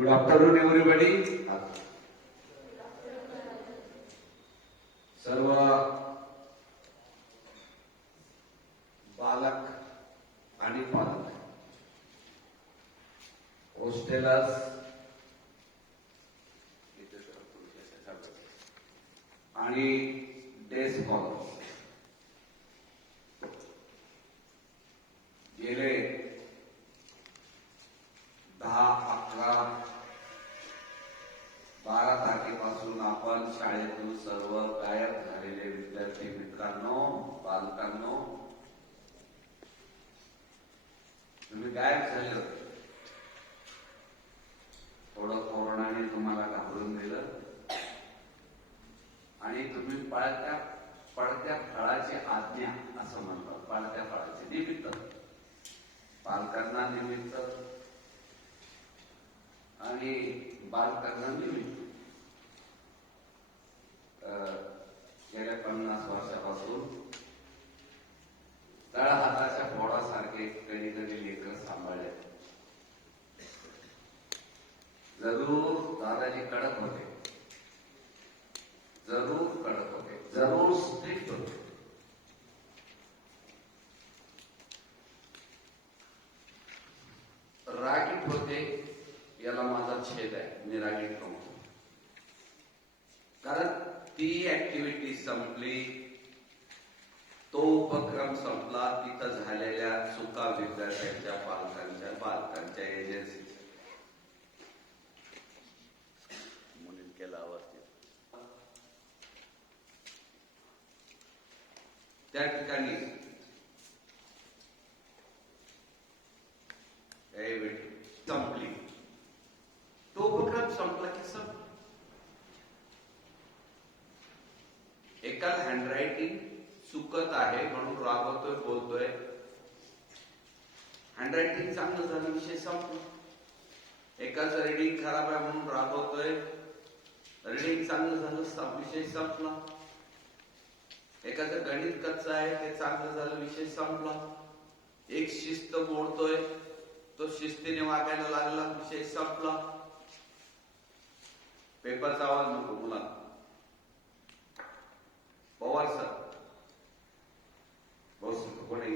Good afternoon, everybody. सर्व बालक आणि पालक, हॉस्टेलर्स आणि डे स्कॉलर्स, गेले 10-11-12 तारखेपासून आपण शाळेतून सर्व गायब झालेले विद्यार्थी मित्रांनो, पालकांनो, तुम्ही गायब झाले होते. थोडं कोरोनाने तुम्हाला घाबरून दिलं आणि तुम्ही पडत्या फळाची आज्ञा असं म्हणतात. पडत्या फळाचे निमित्त, पालकांना निमित्त आणि बालकांना निमित्त गेल्या 50 वर्षापासून तळ हाताच्या फोडासारखे कधी लेकर सांभाळले. जरूर दादाजी कडक होते, जरूर कडक होते, जरूर स्ट्रिक्ट होते. रागीट होते, याला माझा छेद आहे. मी रागीट नव्हतो, कारण ती ऍक्टिव्हिटी संपली, तो उपक्रम संपला. तिथं झालेल्या चुका विद्यार्थ्यांच्या बालकांच्या एजन्सी मुलीन केला अवस्थित त्या ठिकाणी संपली. तो उपक्रम संपला की संपला. एका हँडरायटिंग चुकत आहे म्हणून रागवतोय, बोलतोय. हँडरायटिंग चांगलं झालं, विषय संपला. एकाच रीडिंग खराब आहे म्हणून रागवतोय, रीडिंग चांगलं झालं, विषय संपला. एकाचं गणित कच्चं आहे, ते चांगलं झालं, विषय संपला. एक शिस्त मोडतोय, तो शिस्तीने वागायला लागला, विषय संपला. पेपरचा आवाज नको मुला. पवार सर कोणी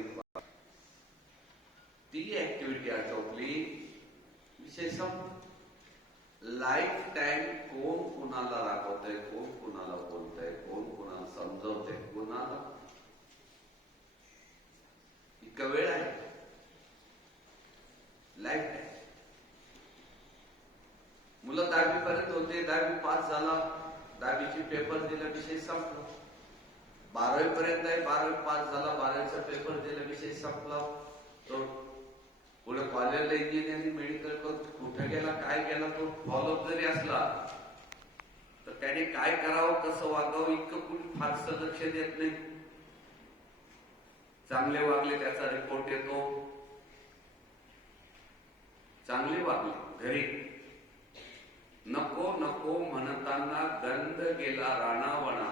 ती ऍक्टिव्हिटी आटोपली, विषय संपला. लाईफ टाइम कोण कुणाला रागवतंय, कोण कुणाला बोलतंय, कोण कुणाला समजवतंय, कुणाला इतका वेळ आहे. Life time. मुलं 10वी पर्यंत होते, 10वी पास झाला, 10वीची पेपर दिला, विषय संपला. 12वी पर्यंत आहे, 12वी पास झाला, 12वीचा पेपर दिला, विषय संपला. तो पुढे कॉलेजला इंजिनिअरिंग मेडिकल कुठे गेला, काय केला, तो फॉलोअप जरी असला तर त्याने काय करावं, कसं वागावं, इतकं कुणी फारसं लक्ष देत नाही. चांगले वागले त्याचा रिपोर्ट येतो, चांगले वागले घरी नको नको म्हणताना गंध गेला राणावणा.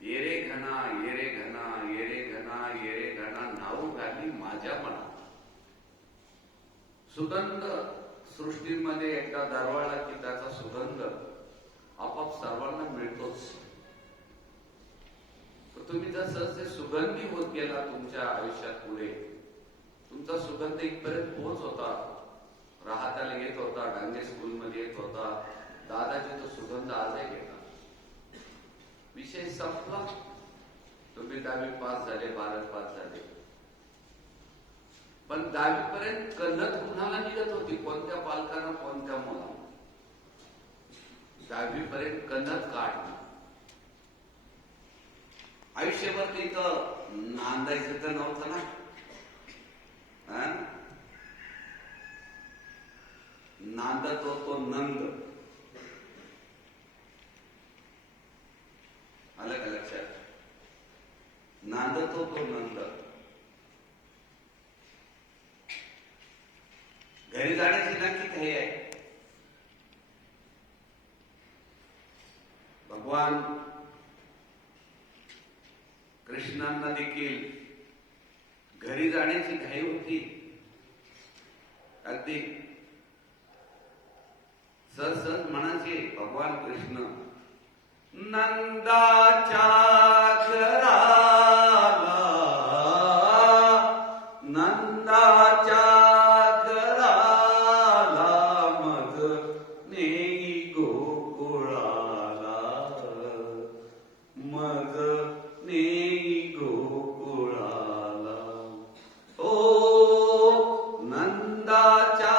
येरे घना येरे घना येरे घना येरे घना नाऊ घाली माझ्या मना. सुगंध सृष्टीमध्ये एकदा दरवळला की त्याचा सुगंध आपोआप सर्वांना मिळतोच. तर तुम्ही जसं सुगंधी होत गेला तुमच्या आयुष्यात, पुढे तुमचा सुगंध इथपर्यंत पोहोच होता. राहताला येत होता, डांगे स्कूलमध्ये येत होता, दादाजी तो सुगंध आजही घेता. विषय संपला. तुम्ही 10वी पास झाले, 12वी पास झाले, पण 10वी पर्यंत कन्नत कुणाला निघत होती, कोणत्या पालकांना, कोणत्या मुलांना. 10वी पर्यंत कन्नत काढणं. आयुष्यभर ते इथं नांदायचं तर नव्हतं ना. नांदत होतो नंद. आलं का लक्षात? नांदत होतो नंद. घरी जाण्याची नक्की काही आहे. भगवान कृष्णांना देखील घरी जाण्याची घाई होती. अगदी सहज म्हणायचे भगवान कृष्ण नंदाच्या घराला नंदाच्या घराला मग नेई गोकुळाला मग नेई गोकुळाला ओ नंदाच्या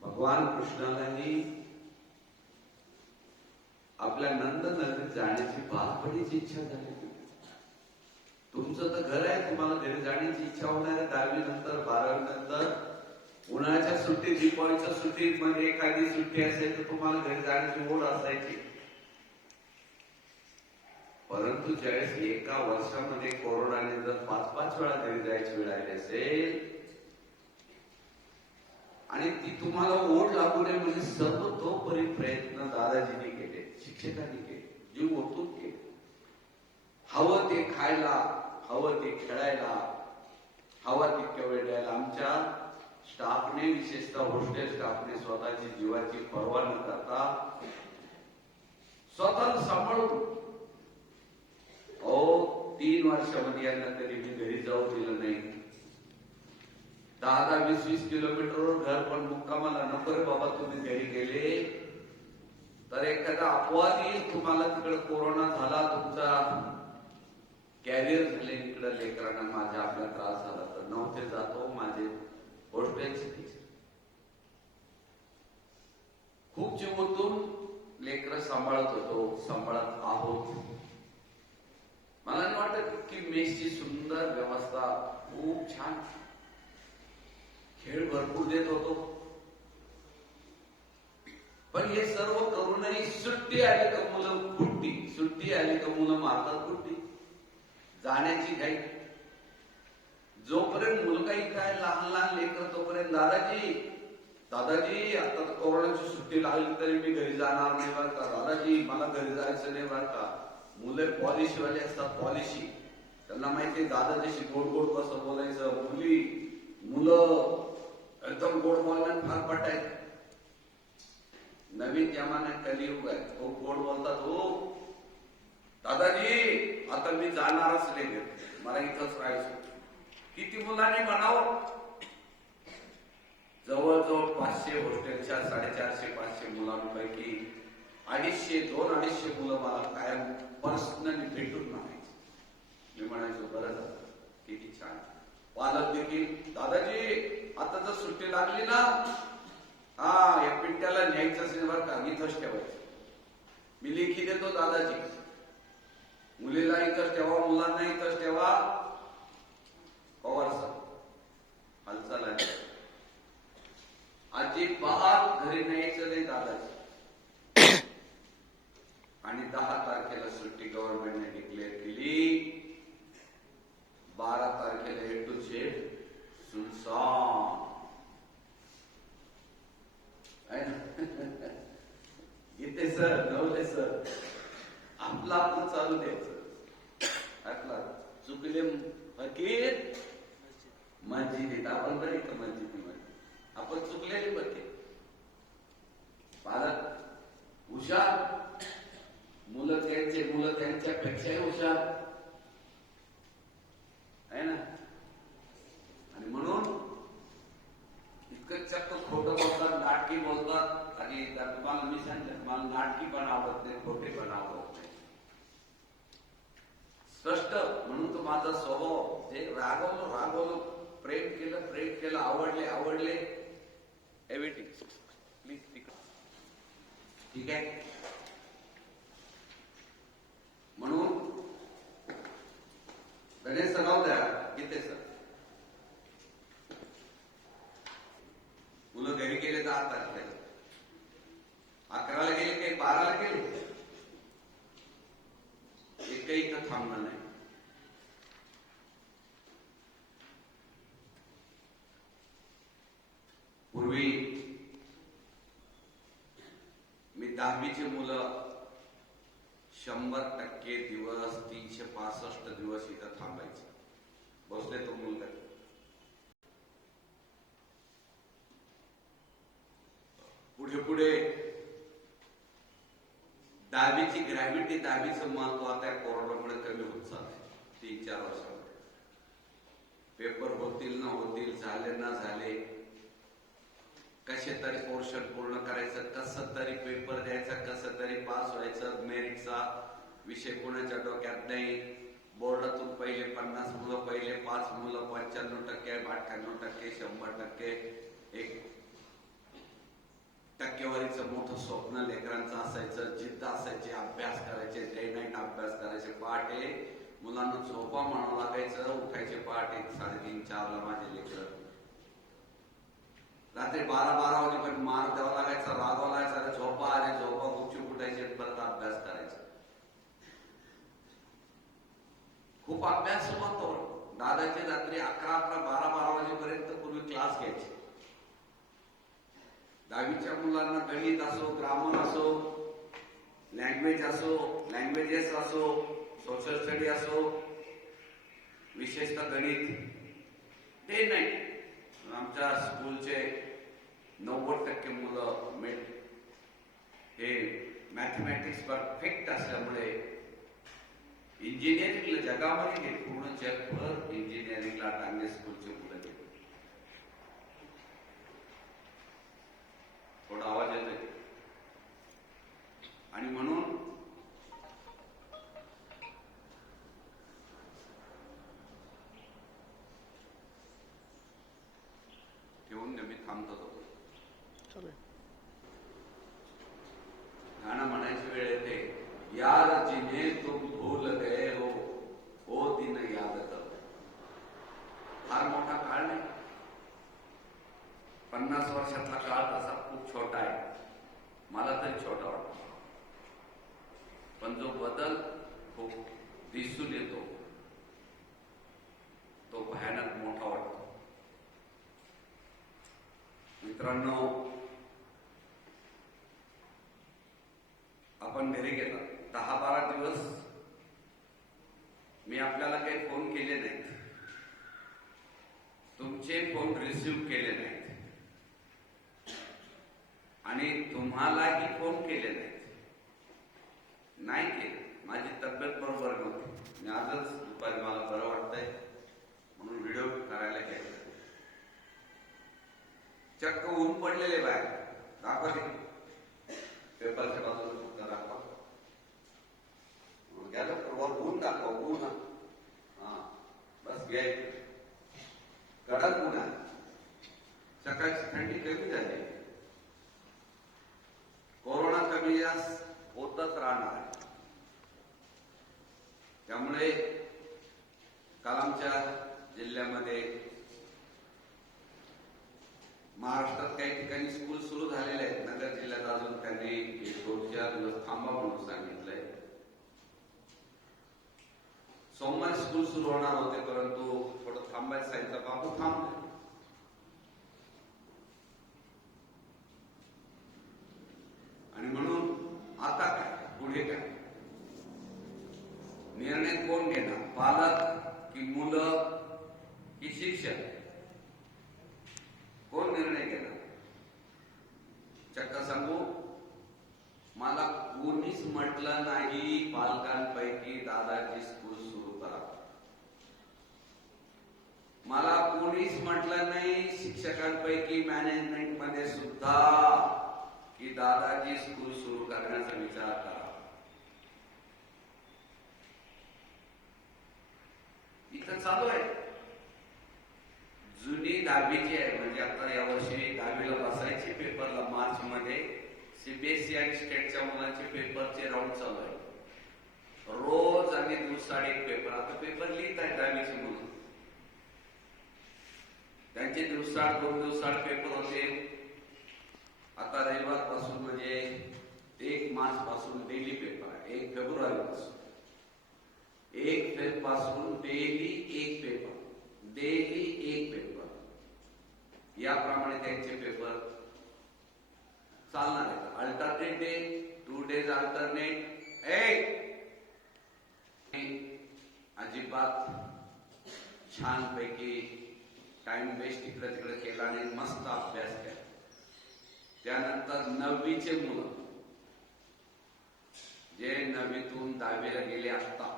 भगवान कृष्णालाही आपल्या नंद नगरीत जाण्याची बालपणीची इच्छा झाली. तुमचं तर घर आहे, तुम्हाला घरी जाण्याची इच्छा होणार आहे. 10वी नंतर 12वी नंतर उन्हाळ्याच्या सुट्टीत दीपावलीच्या सुट्टीत मध्ये एखादी सुट्टी असेल तर तुम्हाला घरी जाण्याची ओढ असायची. परंतु ज्यावेळेस एका वर्षामध्ये कोरोनाने जर 5-5 वेळा घरी जायची वेळ आली असेल आणि ती तुम्हाला ओढ लागू नये म्हणजे सर्वतोपरी प्रयत्न दादाजींनी केले, शिक्षकांनी केले, जीव ओतून केले. हवं ते खायला, हवं ते खेळायला, हवा तितक्या वेळ द्यायला आमच्या स्टाफने, विशेषतः हॉस्टेल स्टाफने स्वतःची जीवाची पर्वा न करता स्वतःला सांभाळून 3 वर्षामध्ये यांना कधी मी घरी जाऊ दिलं नाही. 10-20 किलोमीटरवर घर पण मुक्कामाला नको रे बाबा, तुम्ही घरी गेले तर एखादा अपवाद येईल, तुम्हाला तिकडे कोरोना झाला, तुमचा कॅरियर झाले इकडे लेकरांना माझ्या आपला त्रास झाला तर नव्हते जातो. माझे हॉस्टेलचे टीचर खूप जीवतून लेकरं सांभाळत होतो, सांभाळत आहोत. मला नाही वाटत की मेसची सुंदर व्यवस्था खूप छान, खेळ भरपूर देत होतो. पण हे सर्व करूनही सुट्टी आली का मुलं कुट्टी, सुट्टी आली का मुलं मारतात कुट्टी, जाण्याची घाई. जोपर्यंत मुलगा इथं आहे, लहान लहान लेकर, तोपर्यंत दादाजी दादाजी आता कोरोनाची सुट्टी लागली तरी मी घरी जाणार नाही बरं का, दादाजी मला घरी जायचं नाही बरं का. मुलं पॉलिशीवाले असतात, पॉलिशी, त्यांना माहिती दादाजीशी गोड गोड कसं बोलायचं. मुलं एकदम गोड बोलण्यात फार पट आहेत. नवीन जमान्यात कलियुग आहे, खूप गोड बोलतात. हो दादाजी आता मी जाणारच नाही, मला इथंच राहायचं. किती मुलांनी म्हणावं, जवळजवळ 500 हॉस्टेलच्या 450-500 मुलांपैकी 250-250 मुलं मला कायम पर्सनली भेटून म्हणायचे. मी म्हणायचो बरं झालं, किती छान. पालक देखील दादाजी आता जर सुट्टी लागली ना, या पिंट्याला न्यायचं असेल बरं का, इथंच ठेवायचं. मी लेखी देतो दादाजी, मुलीला इथंच ठेवा, मुलांना इथंच ठेवा. पवार साहेब हालचाल आहे, अजिबात घरी न्यायचं नाही दादाजी. आणि 10 तारखेला सुट्टी गव्हर्नमेंटने डिक्लेअर केली. 12 तारखेला A to Z सुनसान गीते सर, नवले सर, आपलं चालू द्यायचं. आपला चुकले फकीर मस्जिदीत, आपण बरे का मस्जिदीमध्ये, आपण चुकलेले फकीर. पालक हुशार, मुलं त्यांच्यापेक्षाही हुशार आहे ना. आणि म्हणून इतकं चक्क खोटं बोलतात, नाटकी बोलतात. आणि तुम्हाला मी सांगितलं, मला नाटकी पण आवडत नाही, खोटे पण आवडत नाही. स्पष्ट म्हणून तो माझा स्वभाव, जे रागवलं, प्रेम केलं, आवडले एव्हरीथिंग प्लीज ठीक आहे. म्हणून गणेश सराव द्या, गीते सर, मुलं घरी गेले 10 तारखेला, 11ला गेले काही 12ला गेले, एकही इथं थांबणार नाही. पूर्वी मी 10वीची मुलं 100% दिवस 365 दिवस इथं थांबायचे. बसले तो मुलगा. पुढे पुढे 10वीची ग्रॅव्हिटी, 10वीचं महत्व आता कोरोनामुळे कमी होत चाललंय. 3-4 वर्षामध्ये पेपर होतील ना होतील, झाले ना झाले, कसे तरी पोर्शन पूर्ण करायचं, कसं तरी पेपर द्यायचा, कसं तरी पास व्हायचं. मेरिटचा विषय कोणाच्या डोक्यात नाही. बोर्डातून पहिले 50 मुलं, पहिले 5 मुलं 95%, 98%, 100%. एक टक्केवारीचं मोठं स्वप्न लेकरांचं असायचं, जिद्द असायची, अभ्यास करायचे, डे नाईट अभ्यास करायचे. पहाटे मुलांना झोपा म्हणावं लागायचं, उठायचे पहाटे 3:30-4ला माझे लेकर. रात्री 12-12 वाजेपर्यंत मार द्यावा लागायचा, रागावा लागायचा, झोपा आले, झोपा गुपचूप उठायचे, परत अभ्यास करायचा. खूप अभ्यास होतो. दादाचे रात्री 11-12 वाजेपर्यंत पूर्वी क्लास घ्यायचे. 10वीच्या मुलांना गणित असो, ग्रामर असो, लँग्वेज असो, लँग्वेजेस असो, सोशल स्टडी असो, विशेषतः गणित, ते नाही. आमच्या स्कूलचे 90% मुलं हे मॅथमॅटिक्स परफेक्ट असल्यामुळे इंजिनिअरिंगला जगामध्ये गेले. पूर्ण जगभर इंजिनिअरिंगला टांगे स्कूलचे मुलं गेले. थोडा आवाज येतोय. आणि म्हणून ठेवून मी थांबतो. गाणं म्हणायची वेळ येते, यार जिन्हें तुम भूल गए हो वो दिन याद करो. फार मोठा काळ नाही, 50 वर्षातला काळ तसा खूप छोटा आहे. मला तरी छोटा वाटतो, पण जो बदल खूप दिसून येतो तो भयानक मोठा वाटतो. मित्रांनो, आपण घरी गेला 10-12 दिवस मी आपल्याला काही फोन केले नाहीत, तुमचे फोन रिसिव्ह केले नाहीत, आणि तुम्हालाही फोन केले नाहीत. नाही केले. माझी तब्येत बरोबर नव्हती. मी आजच दुपारी मला बरं वाटतंय म्हणून व्हिडिओ करायला गेलो. चक्क ऊन पडलेले बाहेर. दाखवा पेपरच्या बाजूला फक्त दाखवा. गेलं वर ऊन दाखवा. ऊन, हा बस घ्या. कडक ऊन आहे. सकाळची थंडी कमी झाली. कोरोना कमी जास्त होतच राहणार आहे. त्यामुळे काल आमच्या जिल्ह्यामध्ये, महाराष्ट्रात काही ठिकाणी स्कूल सुरू झालेले आहेत. नगर जिल्ह्यात अजून त्यांनी 2-4 दिवस थांबा म्हणून सांगितलंय. सोमवारी स्कूल सुरू होणार होते, परंतु थोडं थांबायचं सांगितलं. बापू थांबले. आणि म्हणून आता काय, पुढे काय निर्णय कोण घेणार? पालक की मुलं की शिक्षक? कोण निर्णय घेणार? चक्क सांगू, मला कोणीच म्हटलं नाही पालकांपैकी दादाची स्कूल सुरू करा. मला कोणीच म्हटलं नाही शिक्षकांपैकी मॅनेजमेंट मध्ये सुद्धा की दादाची स्कूल सुरू करण्याचा विचार करा. इथं चालू आहे. जुनी 10वीची आहे, म्हणजे आता यावर्षी 10वीला बसायचे पेपरला मार्च मध्ये. सीबीएसई आणि स्टेटच्या मुलांचे पेपरचे राऊंड चालू आहे. रोज आणि दिवसाड एक पेपर. आता पेपर लिहित आहे 10वीची मुलं. त्यांचे दिवसाड 2 दिवसाड पेपर होते. आता रविवार पासून म्हणजे 1 मार्च पासून डेली पेपर आहे. 1 फेब्रुवारी पासून, 1 फेब्रुवारी पासून डेली एक पेपर, डेली एक पेपर. याप्रमाणे त्यांचे पेपर चालणार आहेत. Alternate day days alternate. अजिबात छानपैकी टाइम वेस्ट इकडे तिकडे केला आणि मस्त अभ्यास केला. त्यानंतर 9वीचे मुलं जे 9वीतून 10वीला गेले आता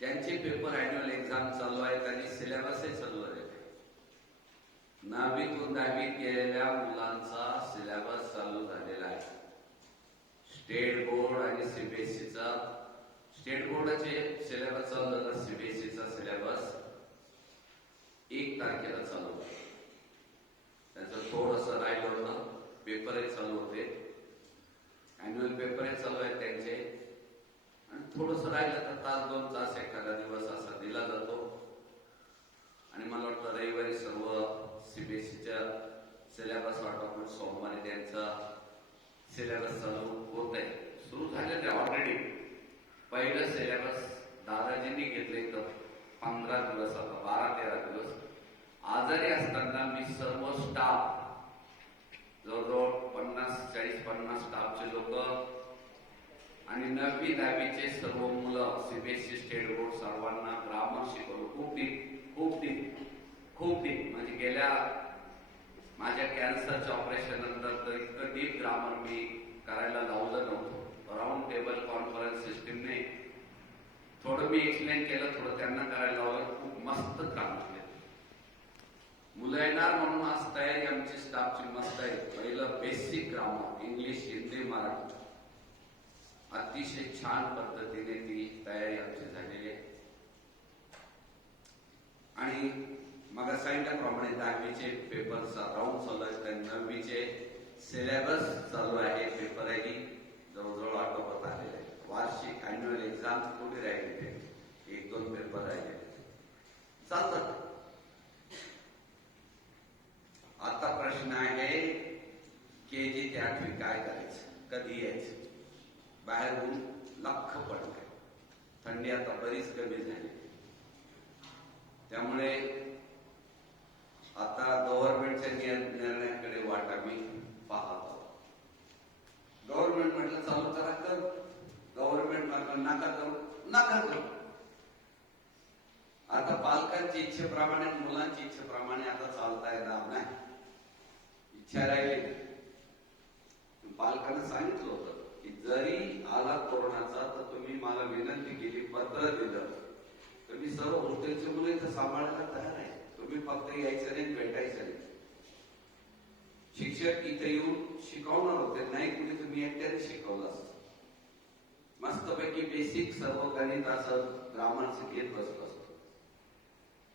त्यांचे पेपर अॅन्युअल एक्झाम चालू आहेत आणि सिलेबसही चालू आहे. 9वीतून 10वीत गेलेल्या मुलांचा सिलेबस चालू झालेला आहे. स्टेट बोर्ड आणि सीबीएसईचा स्टेट बोर्डाचे सिलेबस चालू झाला. सीबीएसईचा सिलेबस 1 तारखेला चालू होता. त्याचं थोडंसं राहिलं होतं. पेपरही चालू होते. अॅन्युअल पेपरही चालू आहेत त्यांचे आणि थोडंसं राहिलं तर तास 2 तास एखादा दिवस असा दिला जातो. आणि मला वाटतं रविवारी सर्व सीबीएसईच्या सिलेबस वाटप सोमवारी त्यांचा सिलेबस चालू होत आहे. सुरू झालेलं आहे ऑलरेडी. पहिलं सिलेबस दादाजींनी घेतले तर 15 दिवस आता 12-13 दिवस. आजारी असताना मी सर्व स्टाफ जवळजवळ 50-40-50 स्टाफचे लोक आणि 9वी 10वीचे सर्व मुलं सीबीएसई स्टेट बोर्ड सर्वांना ग्रामर शिकवलं. खूप डीप म्हणजे गेल्या माझ्या कॅन्सरच्या ऑपरेशन नंतर तर इतकं डीप ग्रामर मी करायला लावलं नव्हतं. राऊंड टेबल कॉन्फरन्स सिस्टीमने थोडं मी एक्सप्लेन केलं, थोडं त्यांना करायला लावलं. खूप मस्त काम केलं. मुलं येणार म्हणून आज तयारी आमची स्टाफची मस्त आहे. पहिलं basic grammar English, Hindi, Marathi अतिशय छान पद्धतीने ती तयारी आमची झालेली आहे. आणि मग सांगितल्याप्रमाणे 10वीचे पेपरचा राऊंड चालू आहे. 9वीचे सिलेबस चालू आहे. पेपरही जवळजवळ आटोपत आलेले आहे. वार्षिक अॅन्युअल एक्झाम थोडी राहिलेली आहे. 1-2 पेपर राहिले चालतात. आता प्रश्न आहे KG ते 8वी काय करायचं, कधी यायचं. बाहेरून लख पडलंय. थंडी आता बरीच कमी झाली. त्यामुळे आता गव्हर्नमेंटच्या निर्णयाकडे वाट आम्ही पाहतो. गव्हर्नमेंट म्हटलं चालू करा कर, गव्हर्नमेंट म्हटलं नका करू. आता पालकांची इच्छेप्रमाणे मुलांची इच्छेप्रमाणे आता चालता येणार नाही. इच्छा राहिली. पालकांना सांगितलं होतं की जरी आला कोरोनाचा तर तुम्ही मला विनंती केली, पत्र दिलं तर मी सर्व हॉस्टेलचे मुलं इथं सांभाळायला तयार आहे. तुम्ही फक्त यायचं नाही, भेटायचं नाही. शिक्षक इथे येऊन शिकवणार होते, नाही कुठे तुम्ही एकट्याने शिकवलं असतं. मस्तपैकी बेसिक सर्व गणित असं ग्रामरचं घेत बसलो असतो.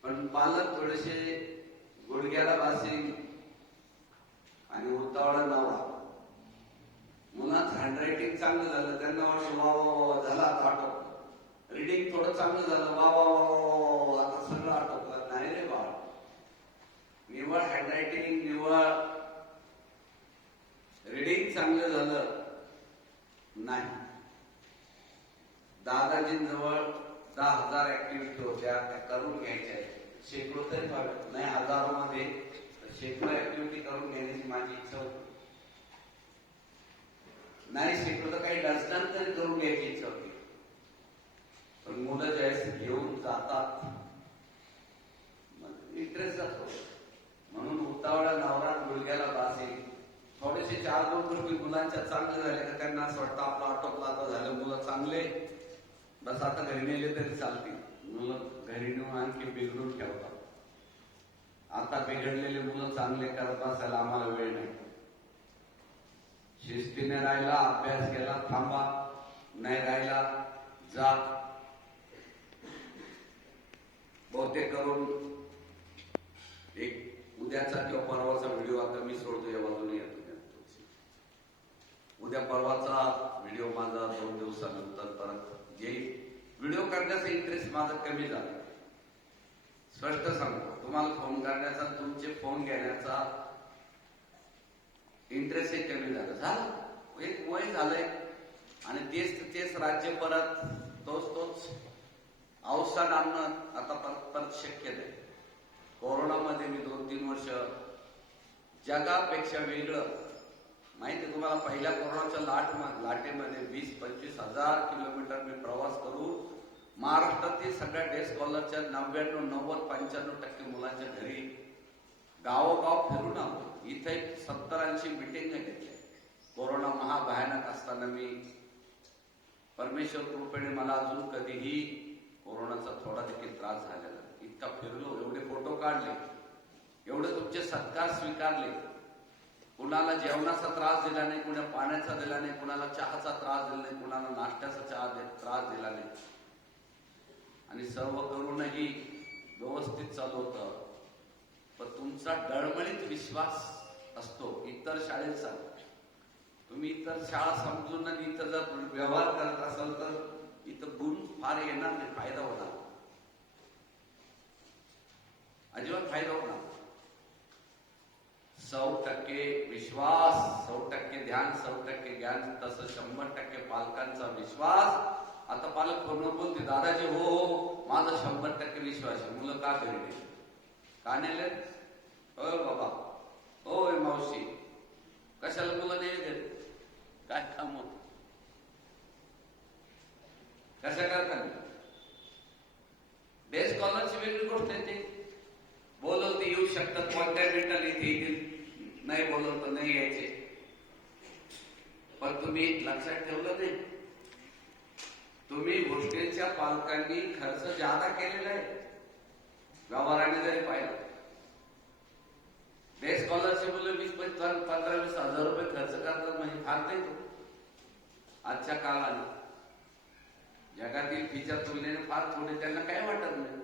पण पालक थोडेसे गुडघ्याला बासिंग आणि उतावळा नवरा. मुलांचं हँडरायटिंग चांगलं झालं, त्यांना वाटलं वा वा वा झालं आता आटोपलं. रीडिंग थोडं चांगलं झालं, वा वा वा आता सगळं आटोपलं. नाही रे बाळ, निव्वळ हँडरायटिंग, निव्वळ रीडिंग चांगलं झालं नाही. दादाजींजवळ 10,000 ऍक्टिव्हिटी होत्या, त्या करून घ्यायच्या. शेकडो तरी नाही, हजारोमध्ये शेकडो ऍक्टिव्हिटी करून घेण्याची माझी इच्छा होती. नाही शेकडो तर काही डझन तरी करून घ्यायची इच्छा होती. पण मुलं ज्यावेळेस घेऊन जातात इंटरेस्ट जातो. म्हणून उतावळा नवरा गुडघ्याला बासिंग. थोडेसे 4-2 रुपये मुलांच्या चांगले झाले का त्यांना असं वाटतं आपलं आटोपलं आता झालं, मुलं चांगले बस आता घरी नेले तरी चालतील. मुलं घरी नेऊन आणखी बिघडून ठेवतात. आता बिघडलेले मुलं चांगले करत बसायला आम्हाला वेळ नाही. शिस्तीने राहिला, अभ्यास केला, थांबा. नाही राहिला, जा. बहुतेक करून एक उद्याचा किंवा परवाचा व्हिडिओ आता मी सोडतो, या बाजूने येतो. उद्या परवाचा व्हिडिओ माझा 2 दिवसानंतर परत येईल. व्हिडिओ करण्याचा इंटरेस्ट माझा कमी झाला. स्पष्ट सांगतो, तुम्हाला फोन करण्याचा, तुमचे फोन घेण्याचा इंटरेस्ट हे कमी झालं. एक वय झालंय आणि तेच राज्य परत तोच अवसान आणणं आता परत शक्य नाही. कोरोनामध्ये मी 2-3 वर्ष जगापेक्षा वेगळं माहिती तुम्हाला, पहिल्या कोरोनाच्या लाटेमध्ये 20-25 हजार किलोमीटर मी प्रवास करून महाराष्ट्रातील सगळ्या डे स्कॉलरच्या 99-90-95% मुलांच्या घरी गावोगाव फिरून आलो. इथे 70-80 मिटिंग घेतल्या. कोरोना महाभयानक असताना मी परमेश्वर कृपेने मला अजून कधीही कोरोनाचा थोडा देखील त्रास झालेला नाही. इतका फिरलो, एवढे फोटो काढले, एवढे तुमचे सत्कार स्वीकारले. कुणाला जेवणाचा त्रास दिला नाही, कुणा पाण्याचा दिला नाही, कुणाला चहाचा त्रास दिला नाही, कुणाला नाश्त्याचा त्रास दिला नाही. आणि सर्व करूनही व्यवस्थित चालू होतं. पण तुमचा डळमळीत विश्वास असतो. इतर शाळेचा तुम्ही इतर शाळा समजून आणि इथं जर व्यवहार करत असाल तर इथं गुण फार येणार नाही, फायदा होणार, अजिबात फायदा होणार. 100% विश्वास, 100% ध्यान, 100% ज्ञान, तसं 100% पालकांचा विश्वास. आता पालक फोनवर बोलते, दादाजी हो हो माझा 100% विश्वास आहे. मुलं का घरी का नेले? हो बाबा, होय मावशी, कशाला मुलं नाही घरी? काय काम होत? कशा करता? डे स्कॉलरची वेगळी गोष्ट आहे. ते बोलवते येऊ शकतात, कोणत्या मिनिटाला इथे येतील, नाही बोलवत तर नाही यायचे. पण तुम्ही लक्षात ठेवलं नाही, तुम्ही हॉस्टेलच्या पालकांनी खर्च जादा केलेला आहे. व्यवहाराने जरी पाहिलं, डे स्कॉलरशिप मुलं 15-20 हजार रुपये खर्च करतात म्हणजे फार नाही तो. आजच्या काळाने जगातील फीच्या तुलनेने फार थोडे, त्यांना काय वाटत नाही.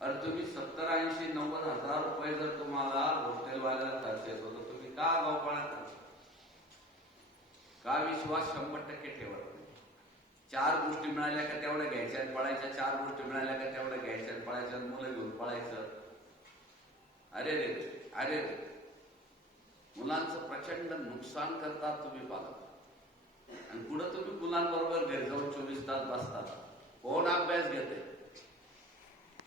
अरे तुम्ही 70-80-90 हजार रुपये जर तुम्हाला हॉस्टेलवाल्याला खर्च येतो तर तुम्ही का गावपणा करता? का विश्वास 100% ठेवत नाही? 4 गोष्टी मिळाल्या का तेवढ्या घ्यायच्या पळायच्या, 4 गोष्टी मिळाल्या का तेवढ्या घ्यायच्या पळायच्या, मुलं घेऊन पळायचं. अरे रे अरे रे, मुलांचं प्रचंड नुकसान करतात तुम्ही पालक. आणि पुढे तुम्ही मुलांबरोबर घरी जाऊन 24 तास बसतात. कोण अभ्यास घेते?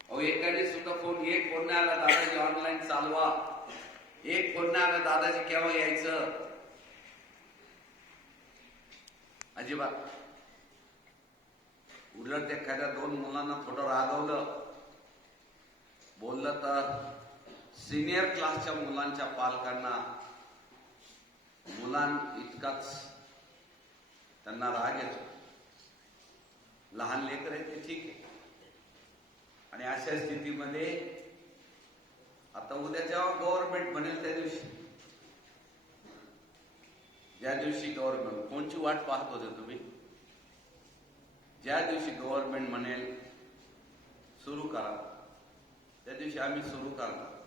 अहो एकाने सुद्धा एक फोन नाही आला दादाजी ऑनलाईन चालवा, एक फोन नाही आला दादाजी केव्हा यायचं, अजिबात. उलट एखाद्या 2 मुलांना थोडं रागवलं, बोललं तर सिनियर क्लासच्या मुलांच्या पालकांना इतकाच त्यांना राग येतो. लहान लेकर आहे ते ठीक आहे. आणि अशा स्थितीमध्ये आता उद्या जेव्हा गव्हर्नमेंट बनेल त्या दिवशी, ज्या दिवशी गव्हर्नमेंट, कोणची वाट पाहत होते तुम्ही? ज्या दिवशी गव्हर्नमेंट म्हणेल सुरू करा त्या दिवशी आम्ही सुरू करणार.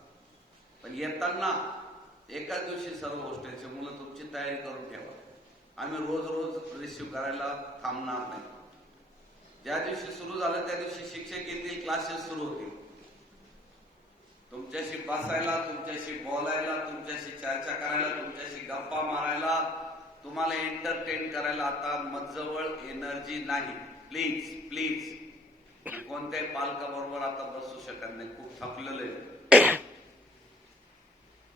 पण येताना एकाच दिवशी सर्व हॉस्टेलचे मुलं तुमची तयारी करून ठेवा. आम्ही रोज रोज रिसिव्ह करायला थांबणार नाही. ज्या दिवशी सुरू झालं त्या दिवशी शिक्षक येतील, क्लासेस सुरू होतील. तुमच्याशी बसायला, तुमच्याशी बोलायला, तुमच्याशी चर्चा करायला, तुमच्याशी गप्पा मारायला, तुम्हाला एंटरटेन करायला आता मजजवळ एनर्जी नाही. प्लीज प्लीज, कोणत्याही पालकाबरोबर आता बसू शकत नाही, खूप थकलेलं आहे.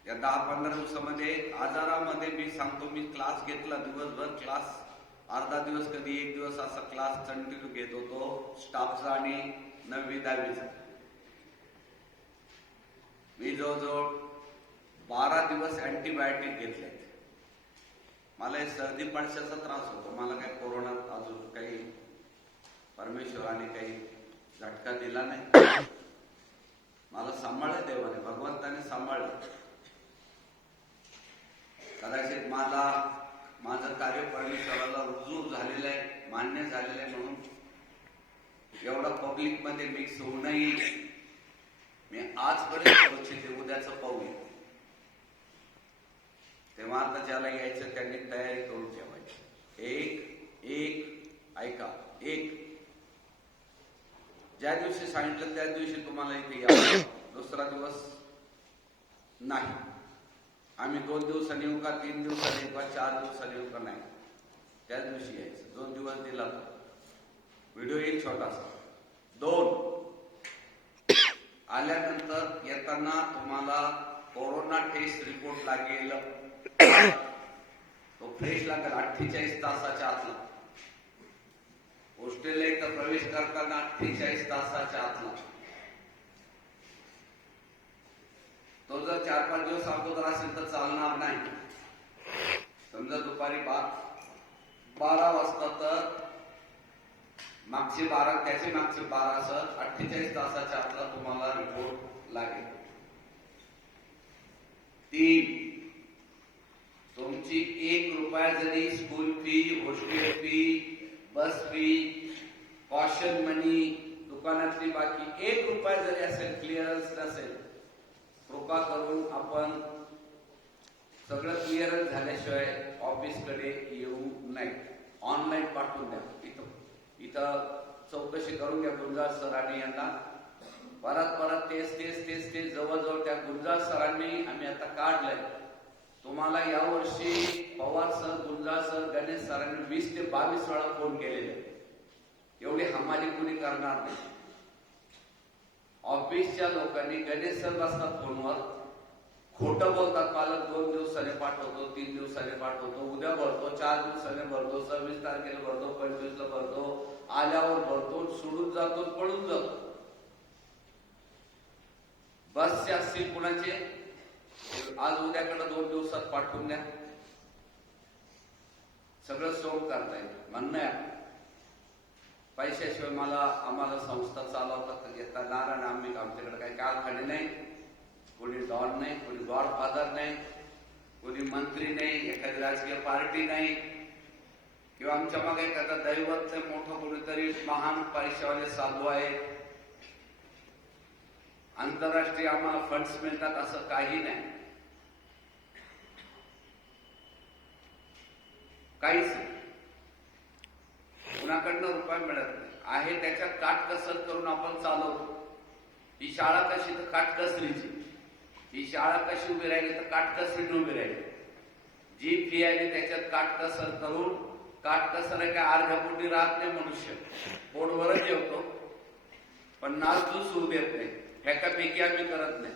या 10-15 दिवसामध्ये आजारामध्ये मी सांगतो, मी क्लास घेतला दिवसभर, क्लास अर्धा दिवस कधी 1 दिवस असा क्लास कंटिन्यू घेत होतो स्टाफचा आणि 9वी-10वीचा. मी जवळजवळ 12 दिवस अँटीबायोटिक घेतले. मला सर्दी पडशाचा त्रास होतो. मला काही कोरोनात अजून काही परमेश्वराने काही झटका दिला नाही. मला सांभाळलं देवाने, भगवंताने सांभाळलं. कदाचित माझं कार्य परमेश्वराला रुजू झालेलं आहे, मान्य झालेलं आहे, म्हणून एवढा पब्लिक मध्ये मिक्स होऊनही मी आजपर्यंत सुरक्षित उद्याचं पाहूया. तेव्हा आता ज्याला यायचं त्यांनी तयारी करून ठेवायची. एक ऐका, ज्या दिवशी सांगितलं त्या दिवशी तुम्हाला इथे यावं. दुसरा दिवस नाही. आम्ही 2 दिवसांनी येऊ का, 3 दिवसांनी येऊ का, 4 दिवसांनी येऊ का, नाही, त्याच दिवशी यायचं. 2 दिवस दिला व्हिडिओ येईल छोटासा. 2 आल्यानंतर येताना तुम्हाला कोरोना टेस्ट रिपोर्ट लागेल. फ्रेश लागेल 48 तासाच्या आतला. हॉस्टेलला इथं प्रवेश करताना 48 तासाच्या आतला. तो जर 4-5 दिवस अगोदर असेल तर चालणार नाही. समजा दुपारी 12 वाजता तर मागचे 12 त्याचे मागचे 12 असं 48 तासाच्या आतला तुम्हाला रिपोर्ट लागेल. 3, तुमची 1 रुपया जरी स्कूल फी, हॉस्टेल फी, बस फी, कॉशन मनी, दुकानातली बाकी 1 रुपया जरी असेल, क्लिअरन्स नसेल, कृपा करून आपण सगळं क्लिअरन्स झाल्याशिवाय ऑफिसकडे येऊ नये. ऑनलाईन पाठवून द्या. इथं चौकशी करून घ्या गुंजाळ सरांनी यांना. परत तेच जवळजवळ त्या गुंजाळ सरांनी आम्ही आता काढलंय. तुम्हाला यावर्षी पवार सर, गुंजाळ सर, गणेश सरांनी 20 ते 22 वेळा फोन केलेले. एवढी हमाली कुणी करणार नाही. ऑफिसच्या लोकांनी, गणेश सर बसतात फोनवर, खोटं बोलतात. पालक 2 दिवसाने पाठवतो, 3 दिवसाने पाठवतो, उद्या भरतो, 4 दिवसाने भरतो, 26 तारखेला भरतो, 25 ला भरतो, आल्यावर भरतो, सोडून जातो, पळून जातो. बसचे असतील कुणाचे आज उद्याकडे 2 दिवसात पाठवून द्या. सगळं सोड करता येईल. म्हणणं आहे पैशाशिवाय आम्हाला संस्था चालवतात येता नारायण. आमच्याकडे काही कारखाने नाही, कोणी डॉन नाही, कोणी गॉडफादर नाही, कोणी मंत्री नाही, एखादी राजकीय पार्टी नाही, किंवा आमच्या मागे एखादा दैवत मोठं कोणीतरी महान पैशावाले साधू आहे. आंतरराष्ट्रीय आम्हाला फंड्स मिळतात असं काही नाही. काहीच नाही. कुणाकडनं रुपये मिळत नाही. आहे त्याच्यात काटकसर करून आपण चालवतो. ही शाळा कशी तर काटकसरीची. ही शाळा कशी उभी राहिली तर काटकसरीने उभी राहिली. जी फी आहे त्याच्यात काटकसर करून, काटकसर आहे काय अर्ध्या पोटी राहत नाही मनुष्य, पोटवरच जेवतो, पण नासधूस होऊ देत नाही. फेकाफेकी आम्ही करत नाही.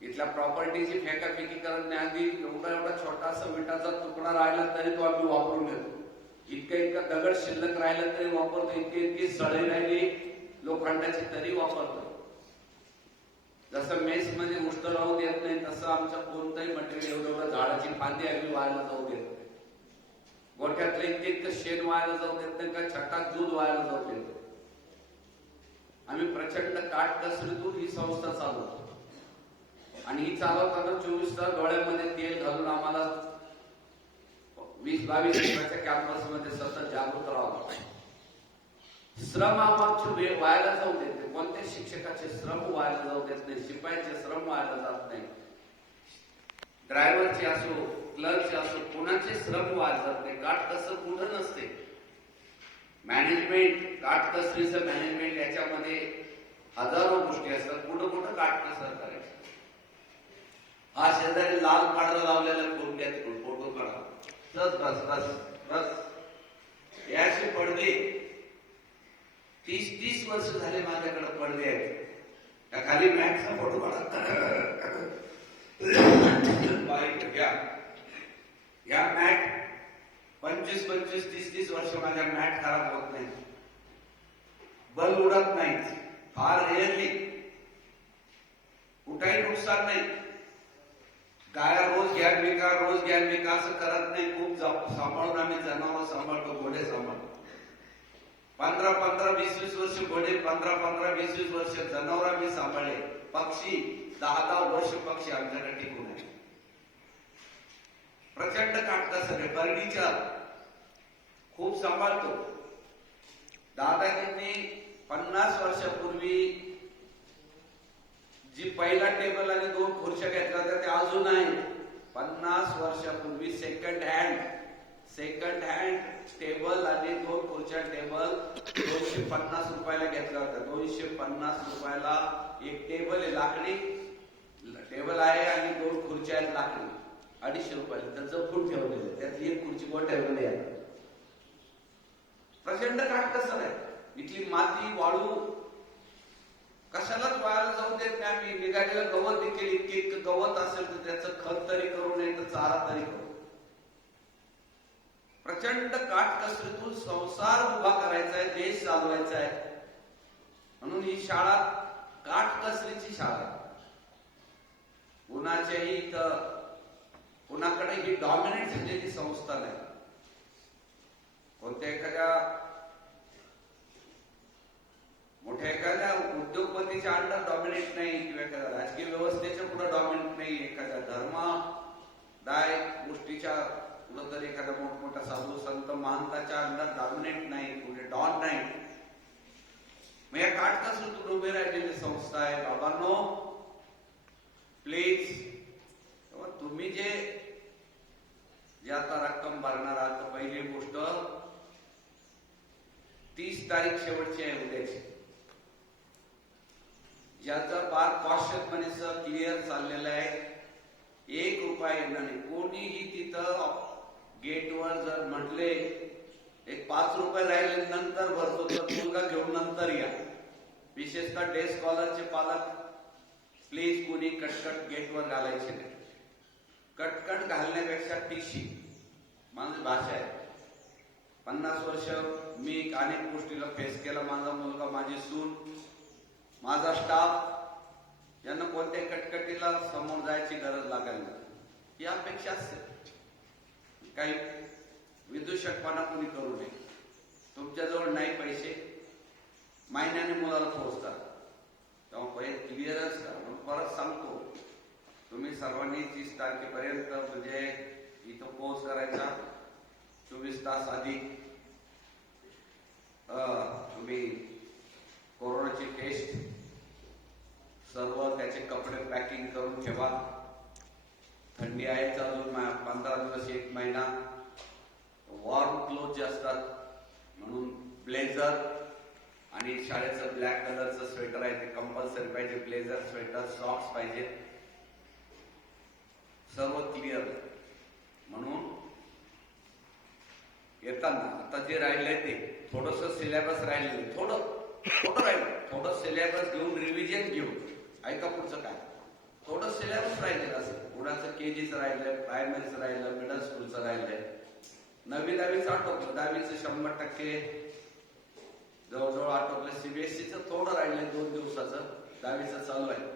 इथल्या प्रॉपर्टीची फेकाफेकी करत नाही. आधी एवढा छोटासा विटाचा तुकडा राहिला तरी तो आम्ही वापरून घेतो. इतका दगड शिल्लक राहिला तरी वापरतो. इतकी सळी राहिली लोखंडाची तरी वापरतो. जसं मेस मध्ये गोष्ट राहू देत नाही तसं आमच्या कोणतंही मटेरियल एवढं झाडाची फांदी आम्ही व्हायला जाऊ देत नाही. गोठ्यातलं इतकं शेण व्हायला जाऊ देत नाही का छटाक दूध व्हायला जाऊ देत नाही. आम्ही प्रचंड काटकसरीतून ही संस्था चालवतो. आणि ही चालवताना 24 तास डोळ्यामध्ये तेल घालून आम्हाला 20-22 वर्षाच्या कॅम्पसमध्ये सतत जागृत राहावं. श्रम आमचे वेळ व्हायला जाऊ देत नाही. कोणत्या शिक्षकाचे श्रम व्हायला जाऊ देत नाही. शिपायाचे श्रम व्हायला जात नाही. ड्रायव्हरचे असो, क्लर्कचे असो, कोणाचे श्रम व्हायला जात नाही. काटकसर कुठं नसते. मॅनेजमेंट, काटकसरीचं मॅनेजमेंट, याच्यामध्ये हजारो गोष्टी असतात. कुठं काटकसर करायची. हा शेजारी लाल पाडा लावलेला कोणत्या फोटो काढा. बस याचे पडदे 30 वर्ष झाले माझ्याकडे पडदे आहेत. त्या खाली मॅटचा फोटो काढा. या मॅट 25, 30 वर्ष माझ्या मॅट खराब होत नाही. बल उडत नाही. फार रेअरली. कुठेही नुकसान नाही. गाया रोज घ्याल विका असं करत नाही. खूप सांभाळून आम्ही जनावर सांभाळतो, घोडे सांभाळतो. 15-15, 20-20 वर्ष घोडे, 15-15, 20-20 वर्ष जनावर आम्ही सांभाळले. पक्षी 10-10 वर्ष पक्षी आमच्याकडे टिकून आहे. प्रचंड काटकसर आहे. फर्निचर खूप सांभाळतो. दादाजींनी 50 वर्षापूर्वी जी पहिला टेबल आणि 2 खुर्च्या घेतल्या होत्या त्या अजून आहे. 50 वर्षापूर्वी सेकंड हँड टेबल आणि 2 खुर्च्या टेबल 250 रुपयाला घेतल्या होत्या. 250 रुपयाला एक टेबल आहे, लाकडी टेबल आहे, आणि 2 खुर्च्या आहेत लाकडी. 250 रुपयाला तर जपून ठेवलेले. त्यातली एक खुर्ची गोठ्यामध्ये आहे. प्रचंड काटकसर आहे. इथली माती, वाळू कशालाच वायाला जाऊ देत नाही. आम्ही निघालेलं गवत देखील इतकं गवत असेल तर त्याचं खत तरी करू नये तर तर चारा तरी करू. प्रचंड काटकसरीतून संसार उभा करायचा आहे, देश चालवायचा आहे. म्हणून ही शाळा काटकसरीची शाळा आहे. कुणाच्याही कुणाकडे ही डॉमिनेट झालेली संस्था नाही. कोणत्या एखाद्या मोठ्या एखाद्या उद्योगपतीच्या अंडर डॉमिनेट नाही, किंवा एखाद्या राजकीय व्यवस्थेच्या पुढे डॉमिनेट नाही, एखाद्या धर्मदाय गोष्टीच्या कुठंतरी एखाद्या मोठमोठ्या साधू संत महंताच्या अंडर डॉमिनेट नाही, कुठे डॉन नाही. मग या काटकसरीतून उभे राहिलेली संस्था आहे. बाबांनो प्लीज, तुम्ही जे आता रक्कम भरणार आहात, पहिली गोष्ट 30 तारीख शेवटची आहे उद्याची. ज्याचं फार कॉशियसपणे क्लिअर चाललेलं आहे, 1 रुपया येणार नाही. कोणीही तिथं गेटवर जर म्हटले एक 5 रुपये राहिले नंतर भरतो तर मुलगा घेऊन नंतर या. विशेषतः डे स्कॉलरचे पालक प्लीज कोणी कटकट गेटवर घालायचे नाही. कटकट घालण्यापेक्षा टीशी माझी भाषा आहे. 50 वर्ष मी अनेक गोष्टीला फेस केला. माझा मुलगा, माझी सून, माझा स्टाफ यांना कोणत्याही कटकटीला समोर जायची गरज लागेल ना, ही अपेक्षा असते. काही विदूषकपणा कोणी करू नये. तुमच्याजवळ नाही पैसे, महिन्याने मुलाला पोहोचतात, तेव्हा पहिले क्लिअरच करा. परत सांगतो, तुम्ही सर्वांनी 30 तारखेपर्यंत म्हणजे इथं पोहोच करायचा. 24 तास आधी तुम्ही कोरोनाची टेस्ट, सर्व त्याचे कपडे पॅकिंग करून ठेवा. थंडी आहे अजून 15 दिवस, 1 महिना. वॉर्म क्लोथ जे असतात म्हणून ब्लेझर आणि शाळेचं ब्लॅक कलरचं स्वेटर आहे ते कंपल्सरी पाहिजे. ब्लेझर, स्वेटर, सॉक्स पाहिजे. सर्व क्लिअर. म्हणून येताना आता जे राहिलंय ते थोडस सिलेबस राहिले, थोडं राहिलं, थोडं सिलेबस घेऊन रिव्हिजन घेऊन ऐका पुढचं काय. थोडं सिलेबस राहिलेलं असेल, कुणाचं केजीचं राहिलंय, प्रायमरीचं राहिलं, मिडल स्कूलचं राहिलंय, 9वी 10वीचं आटोपलं, 10वीचं 100% जवळजवळ आटोपलं. सीबीएसईचं थोडं राहिलंय, 2 दिवसाचं. 10वीचं चालू आहे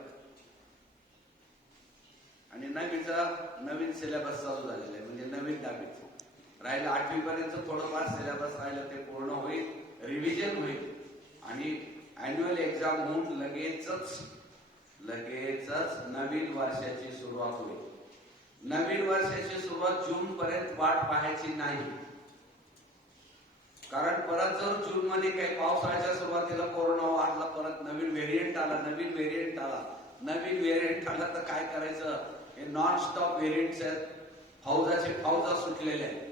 आणि 9वीचा नवीन सिलेबस चालू झालेला आहे, म्हणजे नवीन 10वीचं राहिलं. 8वी पर्यंत थोडंफार सिलेबस राहिलं, ते पूर्ण होईल, रिव्हिजन होईल आणि अॅन्युअल एक्झाम होऊन लगेचच नवीन वर्षाची सुरुवात होईल. नवीन वर्षाची सुरुवात जून पर्यंत वाट पाहायची नाही, कारण परत जर जून मध्ये काही पावसाळ्याच्या सुरुवातीला कोरोना वाढला, परत नवीन व्हेरियंट आला तर काय करायचं. हे नॉन स्टॉप व्हेरियंट्स आहेत. फौजा सुटलेल्या आहेत.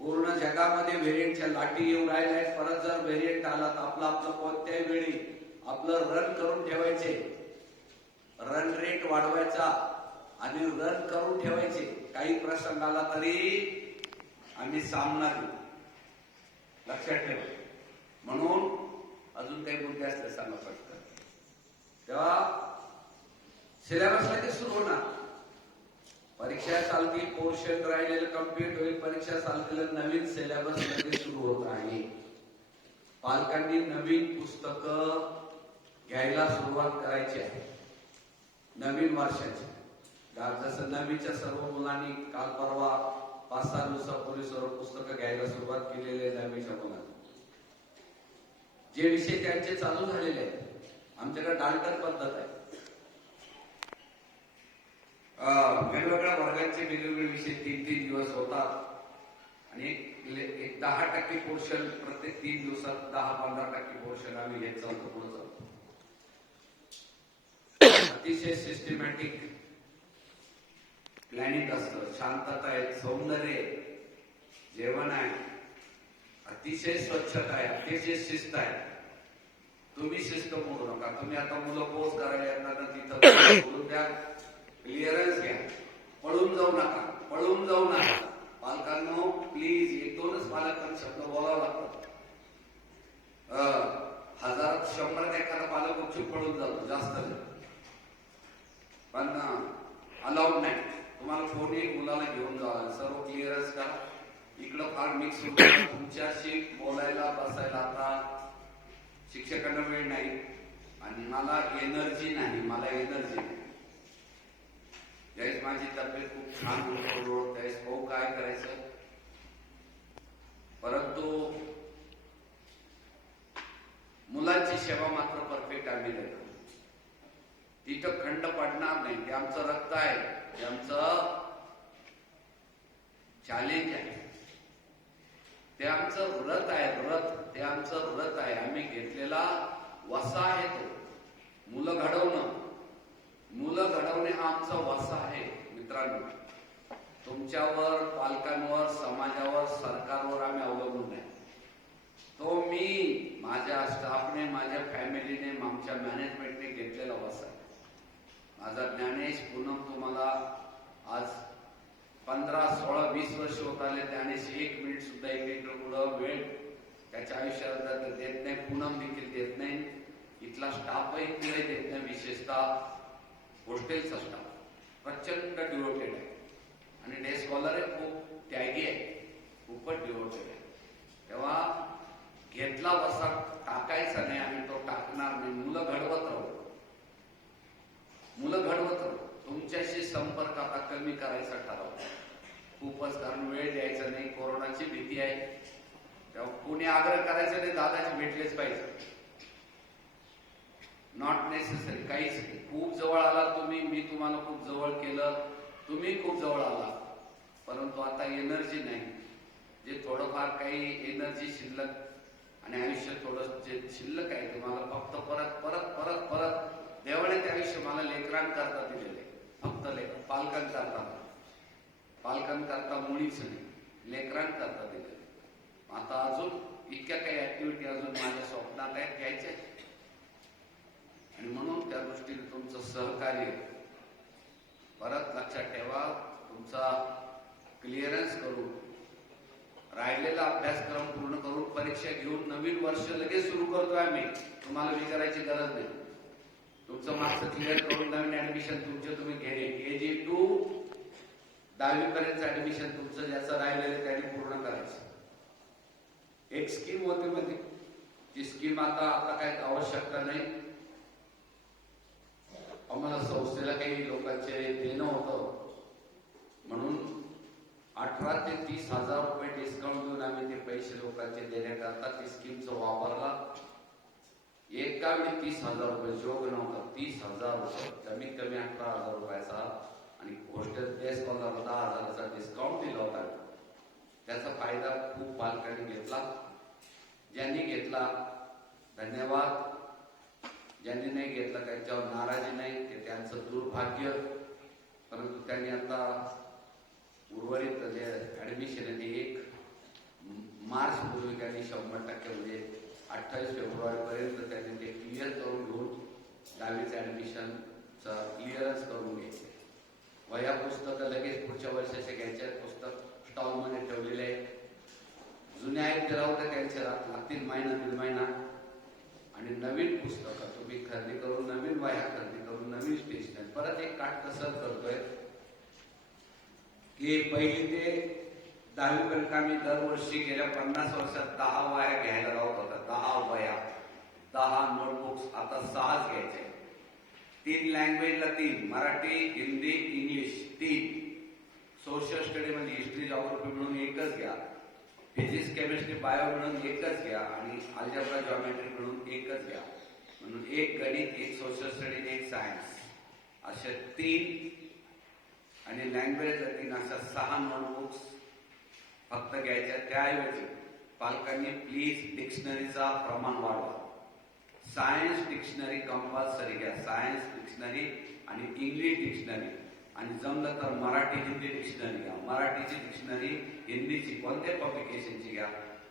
पूर्ण जगामध्ये व्हेरियंटच्या लाटी येऊन राहिल्या आहेत. परत जर व्हेरियंट आला तर आपलं कोणत्याही वेळी आपलं रन करून ठेवायचे, रन रेट वाढवायचा आणि रन करून ठेवायचे. काही प्रसंग आला तरी आम्ही सामना देऊ, लक्षात ठेवा. म्हणून अजून काही मुद्दे असले सांगा पटकन. तेव्हा सिलेबस लगेच सुरू होणार. परीक्षा चालतील, पोर्शन राहिलेलं कम्प्लीट होईल. परीक्षा चालतील, नवीन सिलेबस लगेच सुरू होत आहे. पालकांनी नवीन पुस्तकं घ्यायला सुरुवात करायची आहे नवीन वर्षाची. जसं 9वीच्या सर्व मुलांनी काल परवा 5-6 दिवसापूर्वी सर्व पुस्तकं घ्यायला सुरुवात केलेली आहे. 9वीच्या मुलांनी जे विषय त्यांचे चालू झालेले आहेत. आमच्याकडे डाल्टन पद्धत आहे. वेगवेगळ्या वर्गांचे वेगवेगळे विषय 3-3 दिवस होतात आणि एक 10% पोर्शन प्रत्येक 3 दिवसात 10-15% पोर्शन आम्ही घेत चालतो, पुढे चालतो. अतिशय सिस्टमॅटिक प्लॅनिंग असतं. शांतता आहे, सौंदर्य आहे, जेवण आहे, अतिशय स्वच्छता आहे, अतिशय शिस्त आहे. तुम्ही शिस्त मोडू नका. तुम्ही आता मुलं पोस्ट करायला येतात तिथं बोलून द्या, क्लिअरन्स घ्या, पळून जाऊ नका. पालकांनो प्लीज, 1-2च पालकांना शब्द बोलावं लागतात. 1000-100 एखादा पालक उचूक पळून जातो, जास्त नाही, पण अलाउड नाही. तुम्हाला कोणी मुलाला घेऊन जावा, सर्व क्लिअरच का इकडं फार मिक्स होतं. तुमच्याशी बोलायला बसायला आता शिक्षकांना वेळ नाही आणि मला एनर्जी नाही, मला एनर्जी नाही. ज्यावेळेस माझी तब्येत खूप छान होतो त्यावेळेस भाऊ काय करायचं, परंतु मुलांची सेवा मात्र परफेक्ट आम्ही देतो. तिथं खंड पडणार नाही. ते आमचं रक्त आहे, ते आमचं चॅलेंज आहे, ते आमचं व्रत आहे. ते आमचं व्रत आहे. आम्ही घेतलेला वसा आहे तो. मुलं घडवणे हा आमचा वसा आहे. मित्रांनो, तुमच्यावर, पालकांवर, समाजावर, सरकारवर आम्ही अवलंबून आहे. तो मी, माझ्या स्टाफने, माझ्या फॅमिलीने, आमच्या मॅनेजमेंटने घेतलेला वसा आहे. माझा ज्ञानेश पूनम तुम्हाला आज 15, 16, 20 वर्ष होत आले. ज्ञानेश 1 मिनिट सुद्धा एक लिटर पुढं वेळ त्याच्या आयुष्यात देत नाही. पूनम देखील देत नाही. इथला स्टाफही वेळ देत नाही. विशेषतः हॉस्टेलचा स्टाफ प्रचंड डिवोटेड आहे आणि डे स्कॉलर खूप त्यागी आहे, खूपच डिवोटेड आहे. तेव्हा घेतला वसा टाकायचा नाही आणि तो टाकणार नाही. मुलं घडवत राहू. तुमच्याशी संपर्क आता कमी करायचा ठरवला खूपच, कारण वेळ द्यायचा नाही. कोरोनाची भीती आहे, तेव्हा कोणी आग्रह करायचा नाही दादाची भेटलेच पाहिजे. नॉट नेसेसरी, काहीच नाही. खूप जवळ आला तुम्ही, मी तुम्हाला खूप जवळ केलं, तुम्ही खूप जवळ आला, परंतु आता एनर्जी नाही. जे थोडंफार काही एनर्जी शिल्लक आणि आयुष्य थोडं जे शिल्लक आहे ते मला फक्त परत परत परत परत देवाने ते आयुष्य मला लेकरांकरता दिलेले, फक्त पालकांकरता मुळीच नाही, लेकरांकरता दिलेले. आता अजून इतक्या काही ऍक्टिव्हिटी अजून माझ्या स्वप्नात आहेत घ्यायच्या, आणि म्हणून त्या दृष्टीने तुमचं सहकार्य परत लक्षात ठेवा. तुमचा क्लिअरन्स करून, राहिलेला अभ्यासक्रम पूर्ण करून, परीक्षा घेऊन नवीन वर्ष लगेच सुरू करतोय आम्ही. तुम्हाला विचारायची गरज नाही. तुमचं मार्क्स क्लिअर करून नवीन ऍडमिशन तुमचे तुम्ही घ्यायचे. KG to 10वी पर्यंत ऍडमिशन तुमचं ज्याचं राहिलेलं त्यांनी पूर्ण करायचं. एक स्कीम होती मध्ये, ती स्कीम आता काही आवश्यकता नाही. आम्हाला संस्थेला काही लोकांचे देणं होतं म्हणून 18 ते 30,000 रुपये डिस्काउंट देऊन आम्ही ते पैसे लोकांचे देण्याकरता ती स्कीमचा वापरला. एका वेळी 30,000 रुपये जोग नव्हता, 30,000 रुपये, कमीत कमी 18,000 रुपयाचा, आणि हॉस्टेल बेस 10,000चा डिस्काउंट दिला होता. त्याचा फायदा खूप पालकांनी घेतला. ज्यांनी घेतला धन्यवाद, ज्यांनी नाही घेतला त्यांच्यावर नाराजी नाही, ते त्यांचं दुर्भाग्य. परंतु त्यांनी आता उर्वरित जे ऍडमिशन आहे ते 1 मार्च पूर्वी त्यांनी 100% म्हणजे 28 फेब्रुवारीपर्यंत त्यांनी ते क्लिअर करून घेऊन 10वीचं ऍडमिशनचा क्लिअरन्स करून घ्यायचे. वह्या पुस्तकं लगेच पुढच्या वर्षाचे घ्यायचे. पुस्तक स्टॉलमध्ये ठेवलेले आहे. जुन्या आहेत ते राहू द्या, त्यांचे लागतील महिना दीड महिना. आणि नवीन पुस्तकं तुम्ही खरेदी करून, नवीन वह्या खरेदी करून, नवीन स्टेशनरी. परत एक काटकसर करतोय की 1ली ते 10वी पर्यंत आम्ही दरवर्षी गेल्या 50 वर्षात 10 वह्या घ्यायला लावत होता. 10 वह्या, 10 नोटबुक्स, आता 6च घ्यायचे. 3 लँग्वेजला 3, Marathi, Hindi, English 3. Social study म्हणजे हिस्ट्री, जॉग्राफी मिळून 1च घ्या. फिजिक्स, केमिस्ट्री, बायो मिळून 1च घ्या. आणि अल्जेब्रा, जॉमेट्री मिळून 1च घ्या. म्हणून 1 गणित, 1 सोशल स्टडी, 1 सायन्स, अशा 3. आणि लँग्वेजला 3, अशा 6 नोटबुक्स फक्त घ्यायच्या. त्याऐवजी पालकांनी प्लीज डिक्शनरीचा प्रमाण वाढवा. सायन्स डिक्शनरी कंपल्सरी घ्या. सायन्स डिक्शनरी आणि इंग्लिश डिक्शनरी, आणि जमलं तर मराठी हिंदी डिक्शनरी घ्या. मराठीची डिक्शनरी, हिंदीची कोणत्या पब्लिकेशनची घ्या,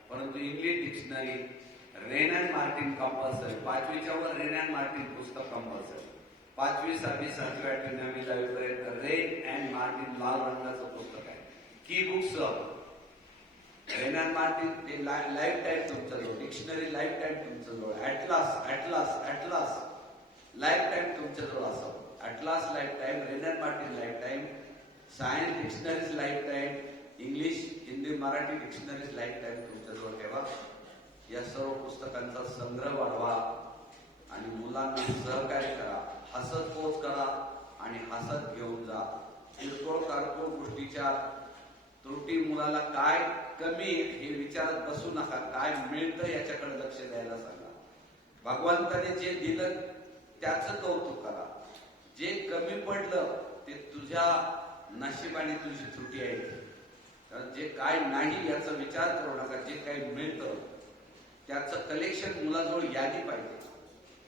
परंतु English dictionary Wren and Martin compulsory. 5वीच्या वर रेन अँड मार्टिन पुस्तक कंपल्सरी. 5वी, 6वी, 7वी, 8वी, 9वी, 10वी पर्यंत रेन अँड मार्टिन लाल रंगाचं पुस्तक आहे. की बुक्स रेन अँड मार्टिन ते लाईफ टाईम तुमच्याजवळ. डिक्शनरी लाईफ टाईम तुमच्याजवळ. ॲटलास लाईफ टाईम तुमच्याजवळ असावं. Atlas life time, rain and Martin life time, science dictionaries life time, English Hindi Marathi dictionaries life time तुमच्याजवळ ठेवा. या सर्व पुस्तकांचा संग्रह वाढवा आणि मुलांना सहकार्य करा. हसत पोच करा आणि हसत घेऊन जा. किरकोळ कारकोळ गोष्टीच्या त्रुटी, मुलाला काय कमी हे विचारत बसू नका. काय मिळतं याच्याकडे लक्ष द्यायला सांगा. भगवंताने जे दिलं त्याचं कौतुक करा. जे कमी पडलं ते तुझ्या नशिबाने तुझी त्रुटी आहे. कारण जे काय नाही याचा विचार करू नका. जे काही मिळतं त्याचं कलेक्शन मुलाजवळ यादी पाहिजे.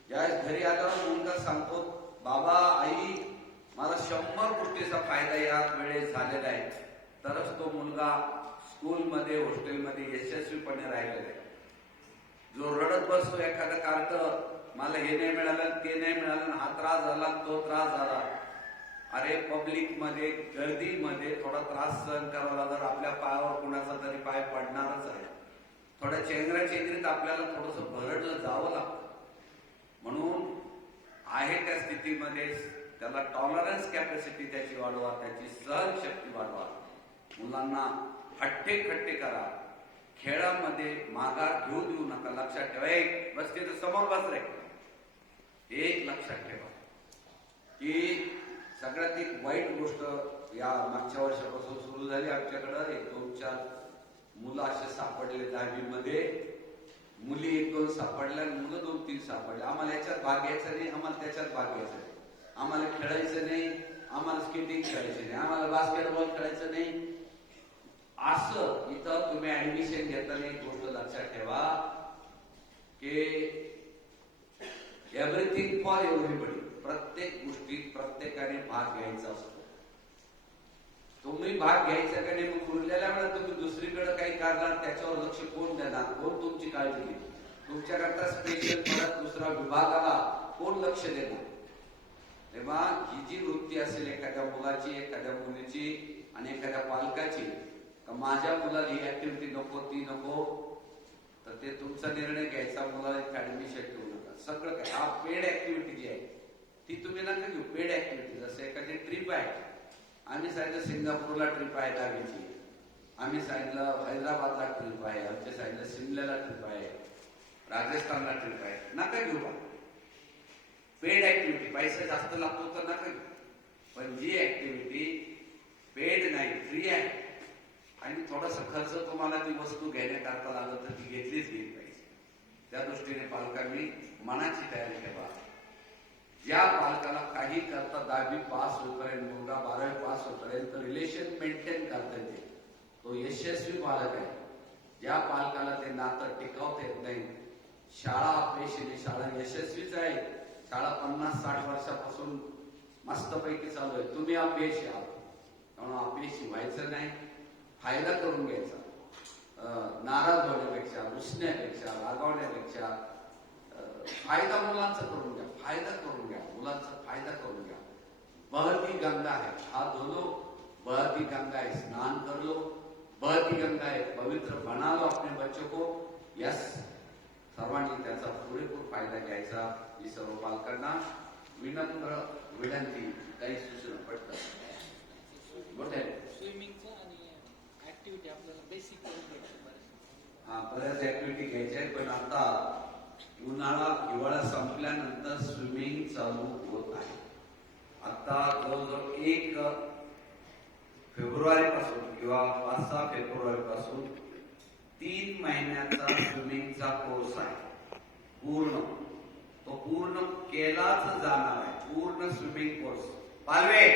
ज्यावेळेस घरी आल्यावर मुलगा सांगतो, बाबा आई मला 100 गोष्टीचा फायदा या वेळेस झालेला आहे, तरच तो मुलगा स्कूलमध्ये हॉस्टेलमध्ये यशस्वीपणे राहिलेला आहे. जो रडत बसतो एखादं कार्ट, मला हे नाही मिळालं ते नाही मिळालं, हा त्रास झाला तो त्रास झाला. अरे पब्लिक मध्ये गर्दीमध्ये थोडा त्रास सहन करावा लागला. आपल्या पायावर कुणाचा तरी पाय पडणारच आहे. थोड्या चेंगरा चेंगरीत आपल्याला थोडस भरडलं जावं लागतं. म्हणून आहे त्या स्थितीमध्ये त्याला टॉलरन्स कॅपॅसिटी त्याची वाढवा, त्याची सहनशक्ती वाढवा. मुलांना हट्टे खट्टे करा. खेळामध्ये माघार घेऊ देऊ नका. लक्षात ठेवा, एक बस तिथं समोर बस रे, एक लक्षात ठेवा की सगळ्यात एक वाईट गोष्ट या मागच्या वर्षापासून सुरू झाली आमच्याकडं. 1-2-4 मुलं असे सापडले 10वी मध्ये. मुली 1-2 सापडल्या, मुलं 2-3 सापडले. आम्हाला याच्यात भाग घ्यायचा नाही, आम्हाला त्याच्यात भाग घ्यायचा नाही. आम्हाला खेळायचं नाही, आम्हाला स्केटिंग खेळायचं नाही, आम्हाला बास्केटबॉल खेळायचं नाही. असं इथं तुम्ही ऍडमिशन घेताना एक गोष्ट लक्षात ठेवा की एव्हरीथिंग फॉर एव्हरीबडी. प्रत्येक गोष्टीत प्रत्येकाने भाग घ्यायचा असतो. तुम्ही भाग घ्यायचा का नाही, मग उरलेल्या वेळेला तुम्ही दुसरीकडे काही करणार, त्याच्यावर लक्ष कोण देणार, कोण तुमची काळजी घेईल? तुमच्याकरता स्पेशल परत दुसरा विभागाला कोण लक्ष देणार? तेव्हा ही जी वृत्ती असेल एखाद्या मुलाची, एखाद्या मुलीची आणि एखाद्या पालकाची, का माझ्या मुलाला ही ऍक्टिव्हिटी नको ती नको, तर ते तुमचा निर्णय घ्यायचा. मुलाला ऍडमिशन ठेवू नका. सगळं काय हा पेड ऍक्टिव्हिटी जी आहे ती तुम्ही नका घेऊ. पेड ऍक्टिव्हिटी जसं एखादी ट्रिप आहे, आम्ही सांगितलं सिंगापूरला ट्रिप आहे 10वीची, आम्ही सांगितलं हैदराबादला ट्रिप आहे, आमच्या सांगितलं शिमल्याला ट्रिप आहे, राजस्थानला ट्रिप आहे. नका घेऊ बा. पेड ऍक्टिव्हिटी पैसा जास्त लागतो तर नका घेऊ. पण जी ऍक्टिव्हिटी पेड नाही, फ्री आहे आणि थोडासा खर्च तुम्हाला ती वस्तू घेण्याकरता लागत तर ती घेतलीच गेली पाहिजे. त्या दृष्टीने पालकांनी मनाची तयारी ठेवा. ज्या पालकाला काही करता 10वी पास होईपर्यंत, मुलगा 12वी पास होईपर्यंत रिलेशन मेंटेन करता येते, तो यशस्वी पालक आहे. ज्या पालकाला ते नातं टिकवता येत नाही, शाळा अपयशी, शाळा यशस्वीच आहे, शाळा 50-60 वर्षापासून मस्तपैकी चालू आहे, तुम्ही अपयशी आहात. म्हणून अपयशी व्हायचं नाही, फायदा करून घ्यायचा. नाराज होण्यापेक्षा, रुसण्यापेक्षा, रागवण्यापेक्षा फायदा मुलांचा करून घ्या. फायदा करून घ्या, मुलांचा फायदा करून घ्या. बहती गंगा है, हाथ धो लो, बहती गंगा है, स्नान कर लो, बहती गंगा है, पवित्र बना लो अपने बच्चों को. यस, सर्वांनी त्याचा पुरेपूर फायदा घ्यायचा. ही सर्व पालकांना विनम्र विनंती. काही सूचना पडतात मोठे स्विमिंगचं आणि ऍक्टिव्हिटी आपल्याला बेसिक करून भेटतं. बऱ्याच ऍक्टिव्हिटी घ्यायच्या आहेत. पण आता उन्हाळा हिवाळा संपल्यानंतर स्विमिंग चालू होत आहे. आता जवळजवळ 1 फेब्रुवारी पासून किंवा 5-6 फेब्रुवारी पासून 3 महिन्याचा स्विमिंगचा कोर्स आहे. तो पूर्ण केलाच जाणार आहे. पूर्ण स्विमिंग कोर्स. पालवे,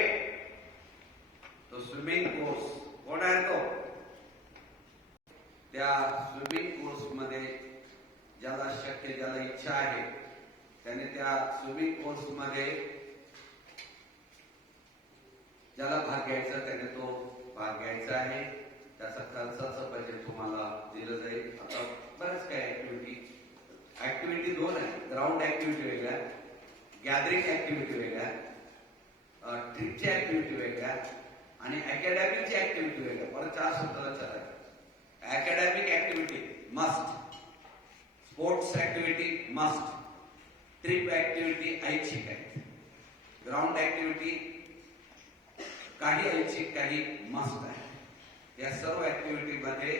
तो स्विमिंग कोर्स कोण आहे तो? त्या स्विमिंग कोर्स मध्ये ज्याला शक्य, ज्याला इच्छा आहे त्याने त्या स्विमिंग कोर्स मध्ये ज्याला भाग घ्यायचा त्याने तो भाग घ्यायचा आहे. त्याचा खर्चाचं बजेट तुम्हाला दिलं जाईल. आता बऱ्याच काही ऍक्टिव्हिटी 2 आहे. ग्राउंड ऍक्टिव्हिटी वेगळ्या, गॅदरिंग ऍक्टिव्हिटी वेगळ्या, ट्रिपची ऍक्टिव्हिटी वेगळ्या आणि अकॅडमिकची ऍक्टिव्हिटी वेगळ्या. परत 4 शब्द लक्षात आहे. Academic activity must, sports activity must, trip activity ऐच्छिक आहे, ग्राउंड ऍक्टिव्हिटी काही ऐच्छिक काही मस्त आहे. या सर्व ऍक्टिव्हिटीमध्ये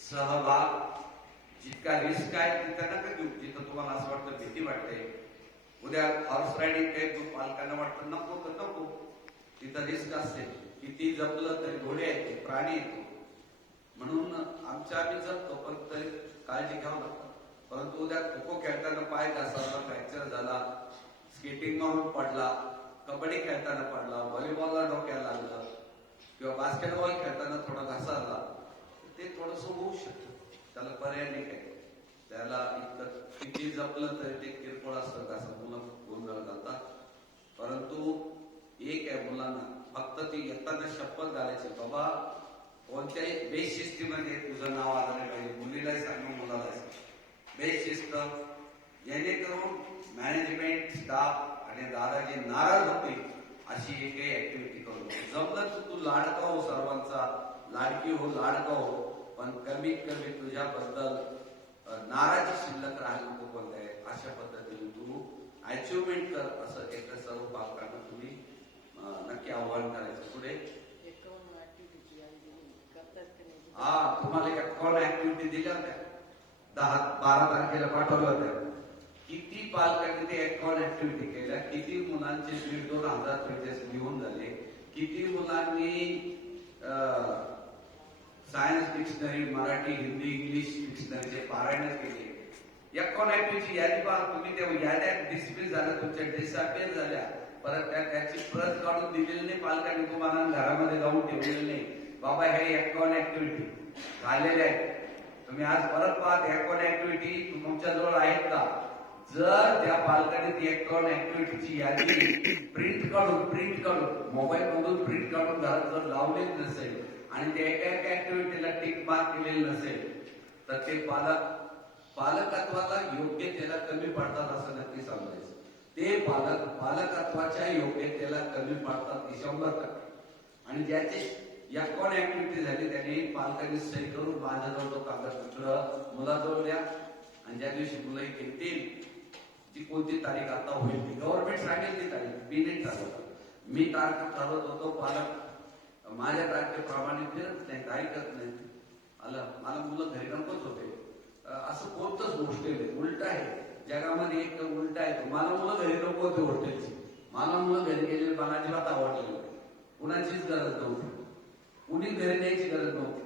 सहभाग, जितका रिस्क आहे तिथं नका घेऊ. जिथं तुम्हाला असं वाटतं भीती वाटते, उद्या हॉर्स रायडिंग काही पालकांना वाटतं नको तर नको, तिथं रिस्क असते. किती जपलं तरी घोडे येते, प्राणी येतो, म्हणून आम्ही जपतो, पण तरी काळजी घ्यावं लागतं. परंतु उद्या खो खो खेळताना पाय घसरला, फ्रॅक्चर झाला, स्केटिंग मारून पडला, कबड्डी खेळताना पडला, व्हॉलीबॉलला डोक्याला लागलं, किंवा बास्केटबॉल खेळताना थोडा घसरला, ते थोडस होऊ शकतं. त्याला पर्याय नाही काय. त्याला इतकं किती जपलं तरी ते किरकोळ असतं, असं मुलं गोंधळ घालतात. परंतु एक आहे, मुलांना फक्त ती येताना शपथ घालायची, बाबा कोणत्याही बेशिस्तीमध्ये तुझं नाव आलं नाही पाहिजे. मुलीलाही सांगू, मुलालाही सांगू, बेशिस्त, जेणेकरून मॅनेजमेंट, स्टाफ आणि दादाजी नाराज होतील अशी एकही ऍक्टिव्हिटी करू. जमलं तर तू लाडका हो, सर्वांचा लाडकी हो, लाडका हो, पण कमीत कमी तुझ्याबद्दल नाराजी शिल्लक राहायला नको कोणत्या अशा पद्धतीने तू अचिव्हमेंट कर, असं एकदा सर्व पालकांना तुम्ही नक्की आव्हान करायचं. पुढे तुम्हाला एकावन्न ऍक्टिव्हिटी दिल्या होत्या, 10-12 तारखेला पाठवल्या होत्या. किती पालकांनी ते एकावन्न ऍक्टिव्हिटी केल्या, किती मुलांचे 1,500-2,000 पेजेस लिहून झाले, किती मुलांनी science dictionary, Marathi, Hindi, English डिक्शनरीचे पारायण केले. एकावन्न ऍक्टिव्हिटी यादी पहा तुम्ही. त्या याद्या डिस्प्ले झाल्या, तुमच्या डिसअपिअर झाल्या, परत त्याची प्रत काढून दिलेली नाही पालकांनी तुम्हाला, घरामध्ये जाऊन ठेवलेली नाही. बाबा हे 51 ऍक्टिव्हिटी झालेल्या आहेत. तुम्ही आज परत पाहत 51 ऍक्टिव्हिटी तुमच्याजवळ आहेत का? जर त्या पालकांनी ती 51 ऍक्टिव्हिटीची यादी प्रिंट काढून मोबाईल मधून प्रिंट काढून घरात जर लावलेच नसेल आणि त्या एका ऍक्टिव्हिटीला टिक मार्क केलेलं नसेल, तर ते पालकत्वाला योग्यतेला कमी पडतात असं नक्की समजायचं. ते पालकत्वाच्या योग्यतेला कमी पडतात 100%. आणि ज्याची 51 ऍक्टिव्हिटी झाली त्याने पालकांनी सही करून माझ्याजवळ तो कागदपत्र मुलाजवळ द्या, आणि ज्या दिवशी मुलं येतील ती कोणती तारीख आता होईल, गव्हर्नमेंट सांगेल ती तारीख, मी नाही ठरवत. मी तारीख ठरवत होतो, पालक माझ्या तारखेप्रमाणे फिरत नाही, ऐकत नाही. मला मुलं घरी नकोच होते, असं कोणतंच हॉस्टेल उलट आहे जगामध्ये, एक उलट आहे. मला मुलं घरी नको होते हॉस्टेलची, मला मुलं घरी गेले मला अजिबात आवडलेलं, कुणाचीच गरज नव्हती, कुणी घरी न्यायची गरज नव्हती,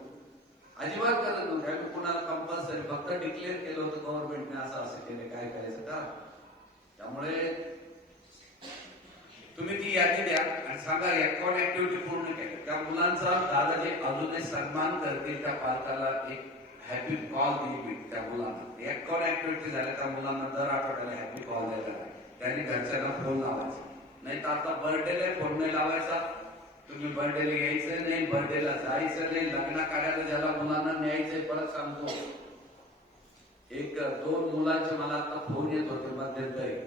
अजिबात गरज नव्हती. आम्ही कुणाला कंपल्सरी फक्त डिक्लेअर केलं होतं गव्हर्नमेंटने, असं केले, काय करायचं का. त्यामुळे तुम्ही ती यादी द्या आणि सांगा 51 ऍक्टिव्हिटी पूर्ण केल्या. त्या मुलांचा दादाजी अजूनही सन्मान करतील, त्या पालकाला एक हॅपी कॉल दिली त्या मुलांना. 51 ऍक्टिव्हिटी झाल्या, त्या मुलांना दर आठवड्याला हॅपी कॉल द्यायला, त्यांनी घरच्यांना फोन लावायचा. नाही तर आता बर्थडेला फोन नाही लावायचा, तुम्ही बर्थडेला यायचं नाही, बर्थडेला जायचं नाही, लग्न कार्याला ज्याला मुलांना न्यायचंय. परत सांगतो, 1-2 मुलांचे मला आता फोन येत होते मध्यंतरी.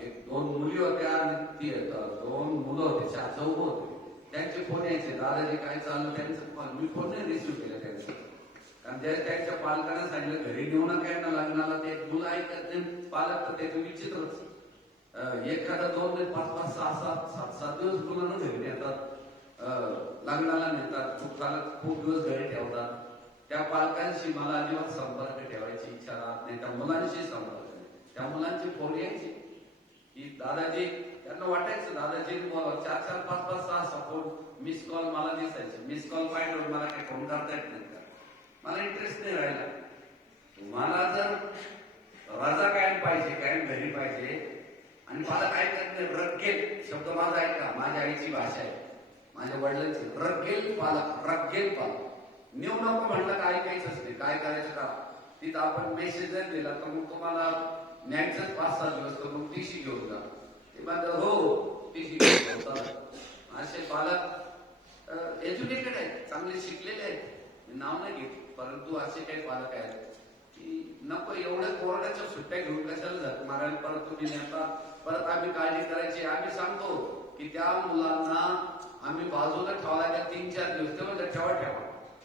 1-2 मुली होत्या आणि 2 मुलं होते, 4 चौघ होते. त्यांचे फोन यायचे, दादाजी काय चालू, त्यांचं फोन मी फोन नाही रिसिव्ह केला त्यांचा. कारण त्यांच्या पालकांना सांगितलं घरी घेऊ नका ना लग्नाला, ते मुलं ऐकत नाही, पालक तर ते विचित्रच. एखादा 2, 5, 6, 7 दिवस मुलांना घरी नेतात, लग्नाला नेतात, खूप दिवस घरी ठेवतात. त्या पालकांशी मला अजिबात संपर्क ठेवायची इच्छा राहत नाही, त्या मुलांशी संपर्क. त्या मुलांची फोन यायची की दादाजी, त्यांना वाटायचं दादाजी 4-4, 5-5, 6 फोन मिस कॉल मला दिसायचे. मिस कॉल पाहिजे, मला काही फोन करता येत नाही, मला इंटरेस्ट नाही राहिला. तुम्हाला जर रजा कायम पाहिजे, कायम घरी पाहिजे, आणि मला काय करत नाही, रग्गेल शब्द माझा ऐका, माझ्या आईची भाषा आहे, माझ्या वडिलांची, रग्गेल पालक, रग्गेल पालक. नेऊ नको म्हटलं का ऐकायचंच नाही, काय करायचं का. तिथं आपण मेसेज जर दिला तर मग तुम्हाला न्यायचंच 5-7 दिवस, तर मग टीसी घेऊन जा. ते माझं हो टीसी घेऊन. असे पालक एज्युकेटेड आहेत, चांगले शिकलेले आहेत, मी नाव नाही घेत, परंतु असे काही पालक आहेत की नको एवढ्या कोरोनाच्या सुट्ट्या घेऊन कशाला जात मारायला, परत तुम्ही नेता, परत आम्ही काळजी करायची. आम्ही सांगतो की त्या मुलांना आम्ही बाजूला ठेवायला 3-4 दिवस, तेव्हा ठेवा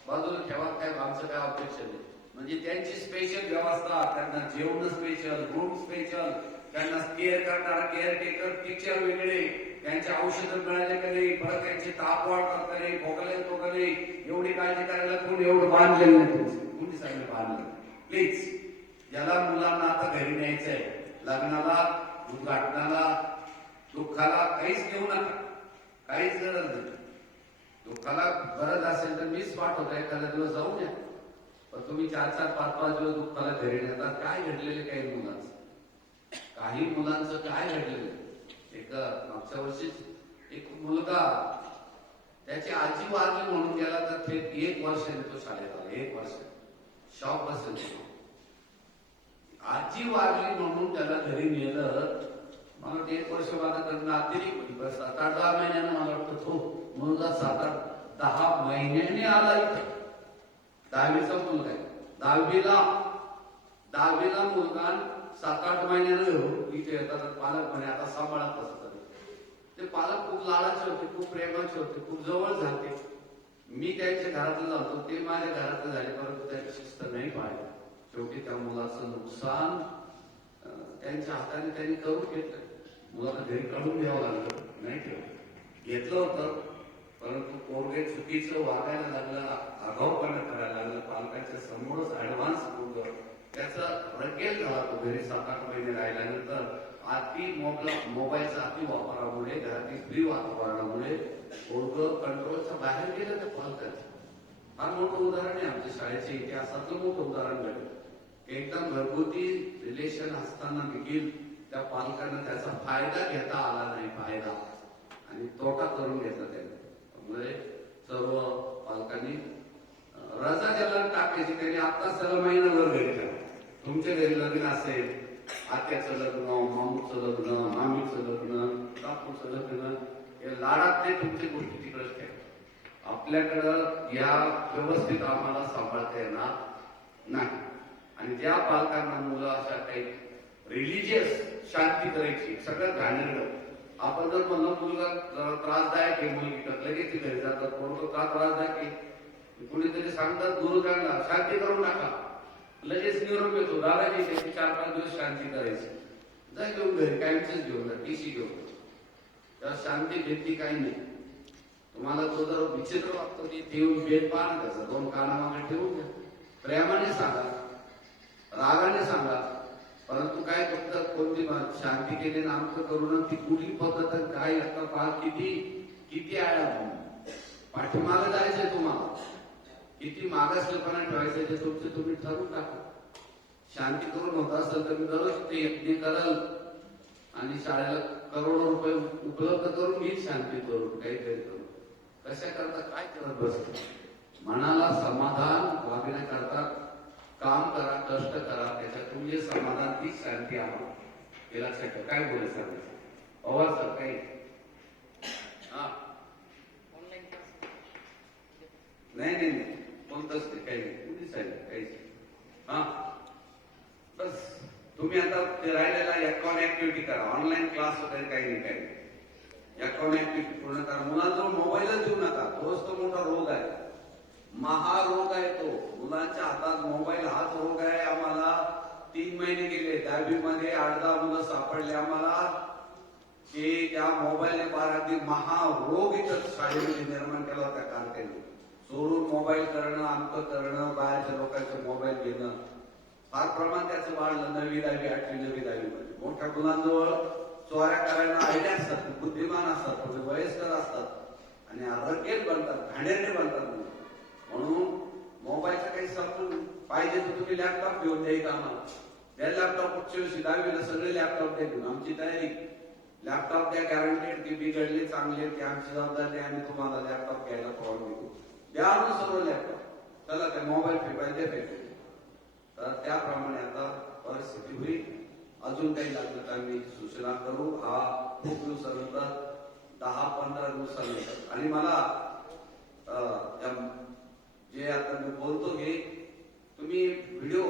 बाजूला ठेवा, काय आमचं काय अपेक्षा नाही. म्हणजे त्यांची स्पेशल व्यवस्था, त्यांना जेवण स्पेशल, रूम स्पेशल, त्यांना केअर करणारा केअर टेकर टीचर वेगळे, त्यांचे औषधं मिळाले का नाही, परत त्यांची ताप वाढतात का नाही, खोकला येतो का नाही, एवढी काळजी करायला कोणी एवढं बांधलेलं नाही तुमचं, कोणी सांगितलं बांधलं. प्लीज, ज्याला मुलांना आता घरी न्यायचंय, लग्नाला, उद्घाटनाला, दुःखाला काहीच घेऊ नका, काहीच गरज नाही. दुःखाला गरज असेल तर मीच पाठवतो, एखादा दिवस जाऊन या. पण तुम्ही 4-4, 5-5 दिवस दुःखाला घरी नेतात. काय घडलेले काही मुलांचं, काही मुलांचं काय घडलेलं. एक मागच्या वर्षीच एक मुलगा त्याची आजी वारली म्हणून गेला, तर ते 1 वर्षाने तो शाळेत आला. 1 वर्ष शॉक बसेल. आजी वारली म्हणून त्याला घरी नेलं. मला 1 वर्ष माझं नातेवाईक होती, बस 7-8-10 महिन्यानं मला वाटतं तो मुलगा 7-8-10 महिन्याने आला इथं. 10वीचा मुलगा आहे, 10वीला मुलगा 7-8 महिन्यानं घेऊन इथे येतात. पालक म्हणे आता सांभाळत असतात. ते पालक खूप लाडाचे होते, खूप प्रेमाचे होते, खूप जवळ झाले. मी त्यांच्या घरातलं जातो, ते माझ्या घरातलं झाले, परंतु त्याची शिस्त नाही पाळली. शेवटी त्या मुलाचं नुकसान त्यांच्या हाताने त्यांनी करून घेतलं. मुलाला घरी काढून घ्यावं लागलं, नाही घेतलं होतं, परंतु पोरगे चुकीचं वागायला लागलं, आगाऊपणा करायला लागलं. पालकांच्या समोरच ऍडव्हान्स पोरग त्याचा रकेल झाला. तो घरी 7-8 महिने राहिल्यानंतर मोबाईलचा अति वापरामुळे, घरातील फ्री वातावरणामुळे पोरग कंट्रोलच्या बाहेर गेलं त्या पालकांचं. फार मोठं उदाहरण आहे आमच्या शाळेच्या इतिहासातलं मोठं उदाहरण घडलं. एकदम घरगुती रिलेशन असताना देखील त्या पालकांना त्याचा फायदा घेता आला नाही, फायदा आणि तोटा करून घेतला त्याने. त्यामुळे सर्व पालकांनी रजा ज्याला टाकायची त्यांनी आत्ताच त्याला महिनाभर घरी ठेवा. तुमच्या घरी लग्न असेल, आत्याचं लग्न, मामूचं लग्न, मामीचं लग्न, काकूचं लग्न, हे लाडातले तुमची गोष्टी तिकडेच ठेवा. आपल्याकडं या व्यवस्थित आम्हाला सांभाळता येणार नाही. आणि ज्या पालकांना मुलं अशा काही रिलिजियस शांती करायची, सगळं घाणेरडं. आपण जर म्हणलं मुलगा त्रासदायक आहे, मुलगी लगेच ती घरी जातात. पोरगं का त्रासदायक आहे, कुणीतरी सांगतात गुरुदांना शांती करून टाका, लगेच निरोप येतो. दादाजी त्याची 4-5 दिवस शांती करायची, जा घेऊन घरी, कायमचीच घेऊन जा, टीसी घेऊन. तेव्हा शांती भेटती काही नाही. तुम्हाला तो जर विचित्र वाटतो की ठेवून भेट पहा ना, त्याचा 2 कानामागे ठेवून द्या. प्रेमाने सांगा, रागाने सांगा, परंतु काय फक्त कोणती शांती केली ना आमचं करून ती कुठली पद्धत काय आता पहा. किती आळा पाठीमागे जायचंय तुम्हाला, किती मागासलेपणा ठेवायचंय ते तुमचे तुम्ही ठरवून टाका. शांती करून होत असेल तर मी दररोज ते यज्ञ कराल आणि शाळेला करोडो रुपये उपलब्ध करून घेईल, शांती करून काहीतरी करून. कशा करता काय करत बसतो. मनाला समाधान वागण्याकरता काम करा, कष्ट करा, त्याच्यातून जे समाधान ती शांती आम्हाला. हे लक्षात ठेवा. काय बोलायचं सांगायचं आवाज सर काही नाही कोणतंच नाही, काही नाही, कुणीच आहे काहीच. हा बस तुम्ही आता ते राहिलेला अकाउंट ऍक्टिव्हिटी करा. ऑनलाईन क्लास वगैरे काही नाही, काही नाही. अकाउंट ऍक्टिव्हिटी पूर्ण करा. मुलांजवळ मोबाईलच देऊ नका, तोच तो मोठा रोग आहे, महारोग आहे तो. मुलांच्या हातात मोबाईल हाच रोग आहे. आम्हाला 3 महिने गेले, 10वी मध्ये 8-10 मुलं सापडले आम्हाला की त्या मोबाईलने अगदी महारोग इथं शाळेमध्ये निर्माण केला होता कारखान्याने. चोरून मोबाईल करणं, अंक करणं, बाहेरच्या लोकांचे मोबाईल घेणं, फार प्रमाण त्याचं वाढलं. 9वी, 10वी, 8वी, 9वी, 10वी मध्ये मोठ्या मुलांजवळ चोऱ्या करायला आयडिया असतात, बुद्धिमान असतात, वयस्कर असतात आणि रकेल बनतात, घाणेरडे बनतात. म्हणून मोबाईलचं काही समजून पाहिजे तर तुम्ही लॅपटॉप घेऊन द्या आम्हाला. त्या लॅपटॉप पुढच्या वर्षी 10वीला सगळे लॅपटॉप द्या. आमची तयारी, लॅपटॉप द्या गॅरंटेड, की बिघडले चांगले ते आमची जबाबदारी, आम्ही तुम्हाला लॅपटॉप घ्यायला परवानगी देऊ. द्या आणून सर्व लॅपटॉप. चला ते मोबाईल फेकायला फेकले. तर त्याप्रमाणे आता परिस्थिती होईल. अजून काही लागलं तर आम्ही सूचना करू. हा खूप दिवसानंतर 10-15 दिवसानंतर. आणि मला जे आता मी बोलतो की तुम्ही व्हिडिओ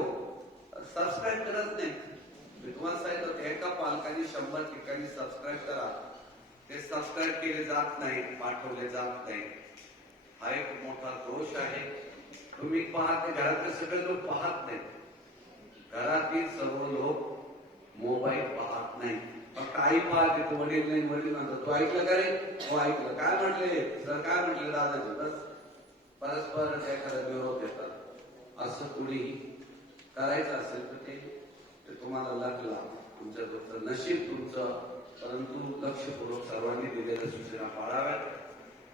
सबस्क्राईब करत नाही. मी तुम्हाला सांगितलं एका पालकाने 100 ठिकाणी सबस्क्राईब करा. ते सबस्क्राईब केले जात नाही, पाठवले जात नाही. हा एक मोठा दोष आहे. तुम्ही पाहते घरातले सगळे लोक पाहत नाहीत. घरातील सर्व लोक मोबाईल पाहत नाहीत. फक्त आई पाहते तो वडील नाही, वडील म्हणतात तू ऐकलं का रे? हो ऐकलं. काय म्हटले सर, काय म्हटले दादाजी? बस परस्पर एखादा विरोध येतात. असं कुणी करायचं असेल तर ते तुम्हाला लागला, तुमचं नशीब तुमचं. परंतु लक्षपूर्वक सर्वांनी दिलेल्या सूचना पाळाव्यात.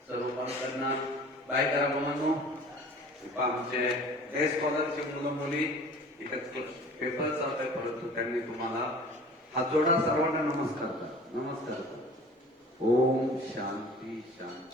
सर्व पालकांना बाय करा म्हणून आमचे डे स्कॉलरचे मुलं मुली इथे पेपर चालत आहे, परंतु त्यांनी तुम्हाला हात जोडा, सर्वांना नमस्कार करा. नमस्कार. ओम शांती शांती.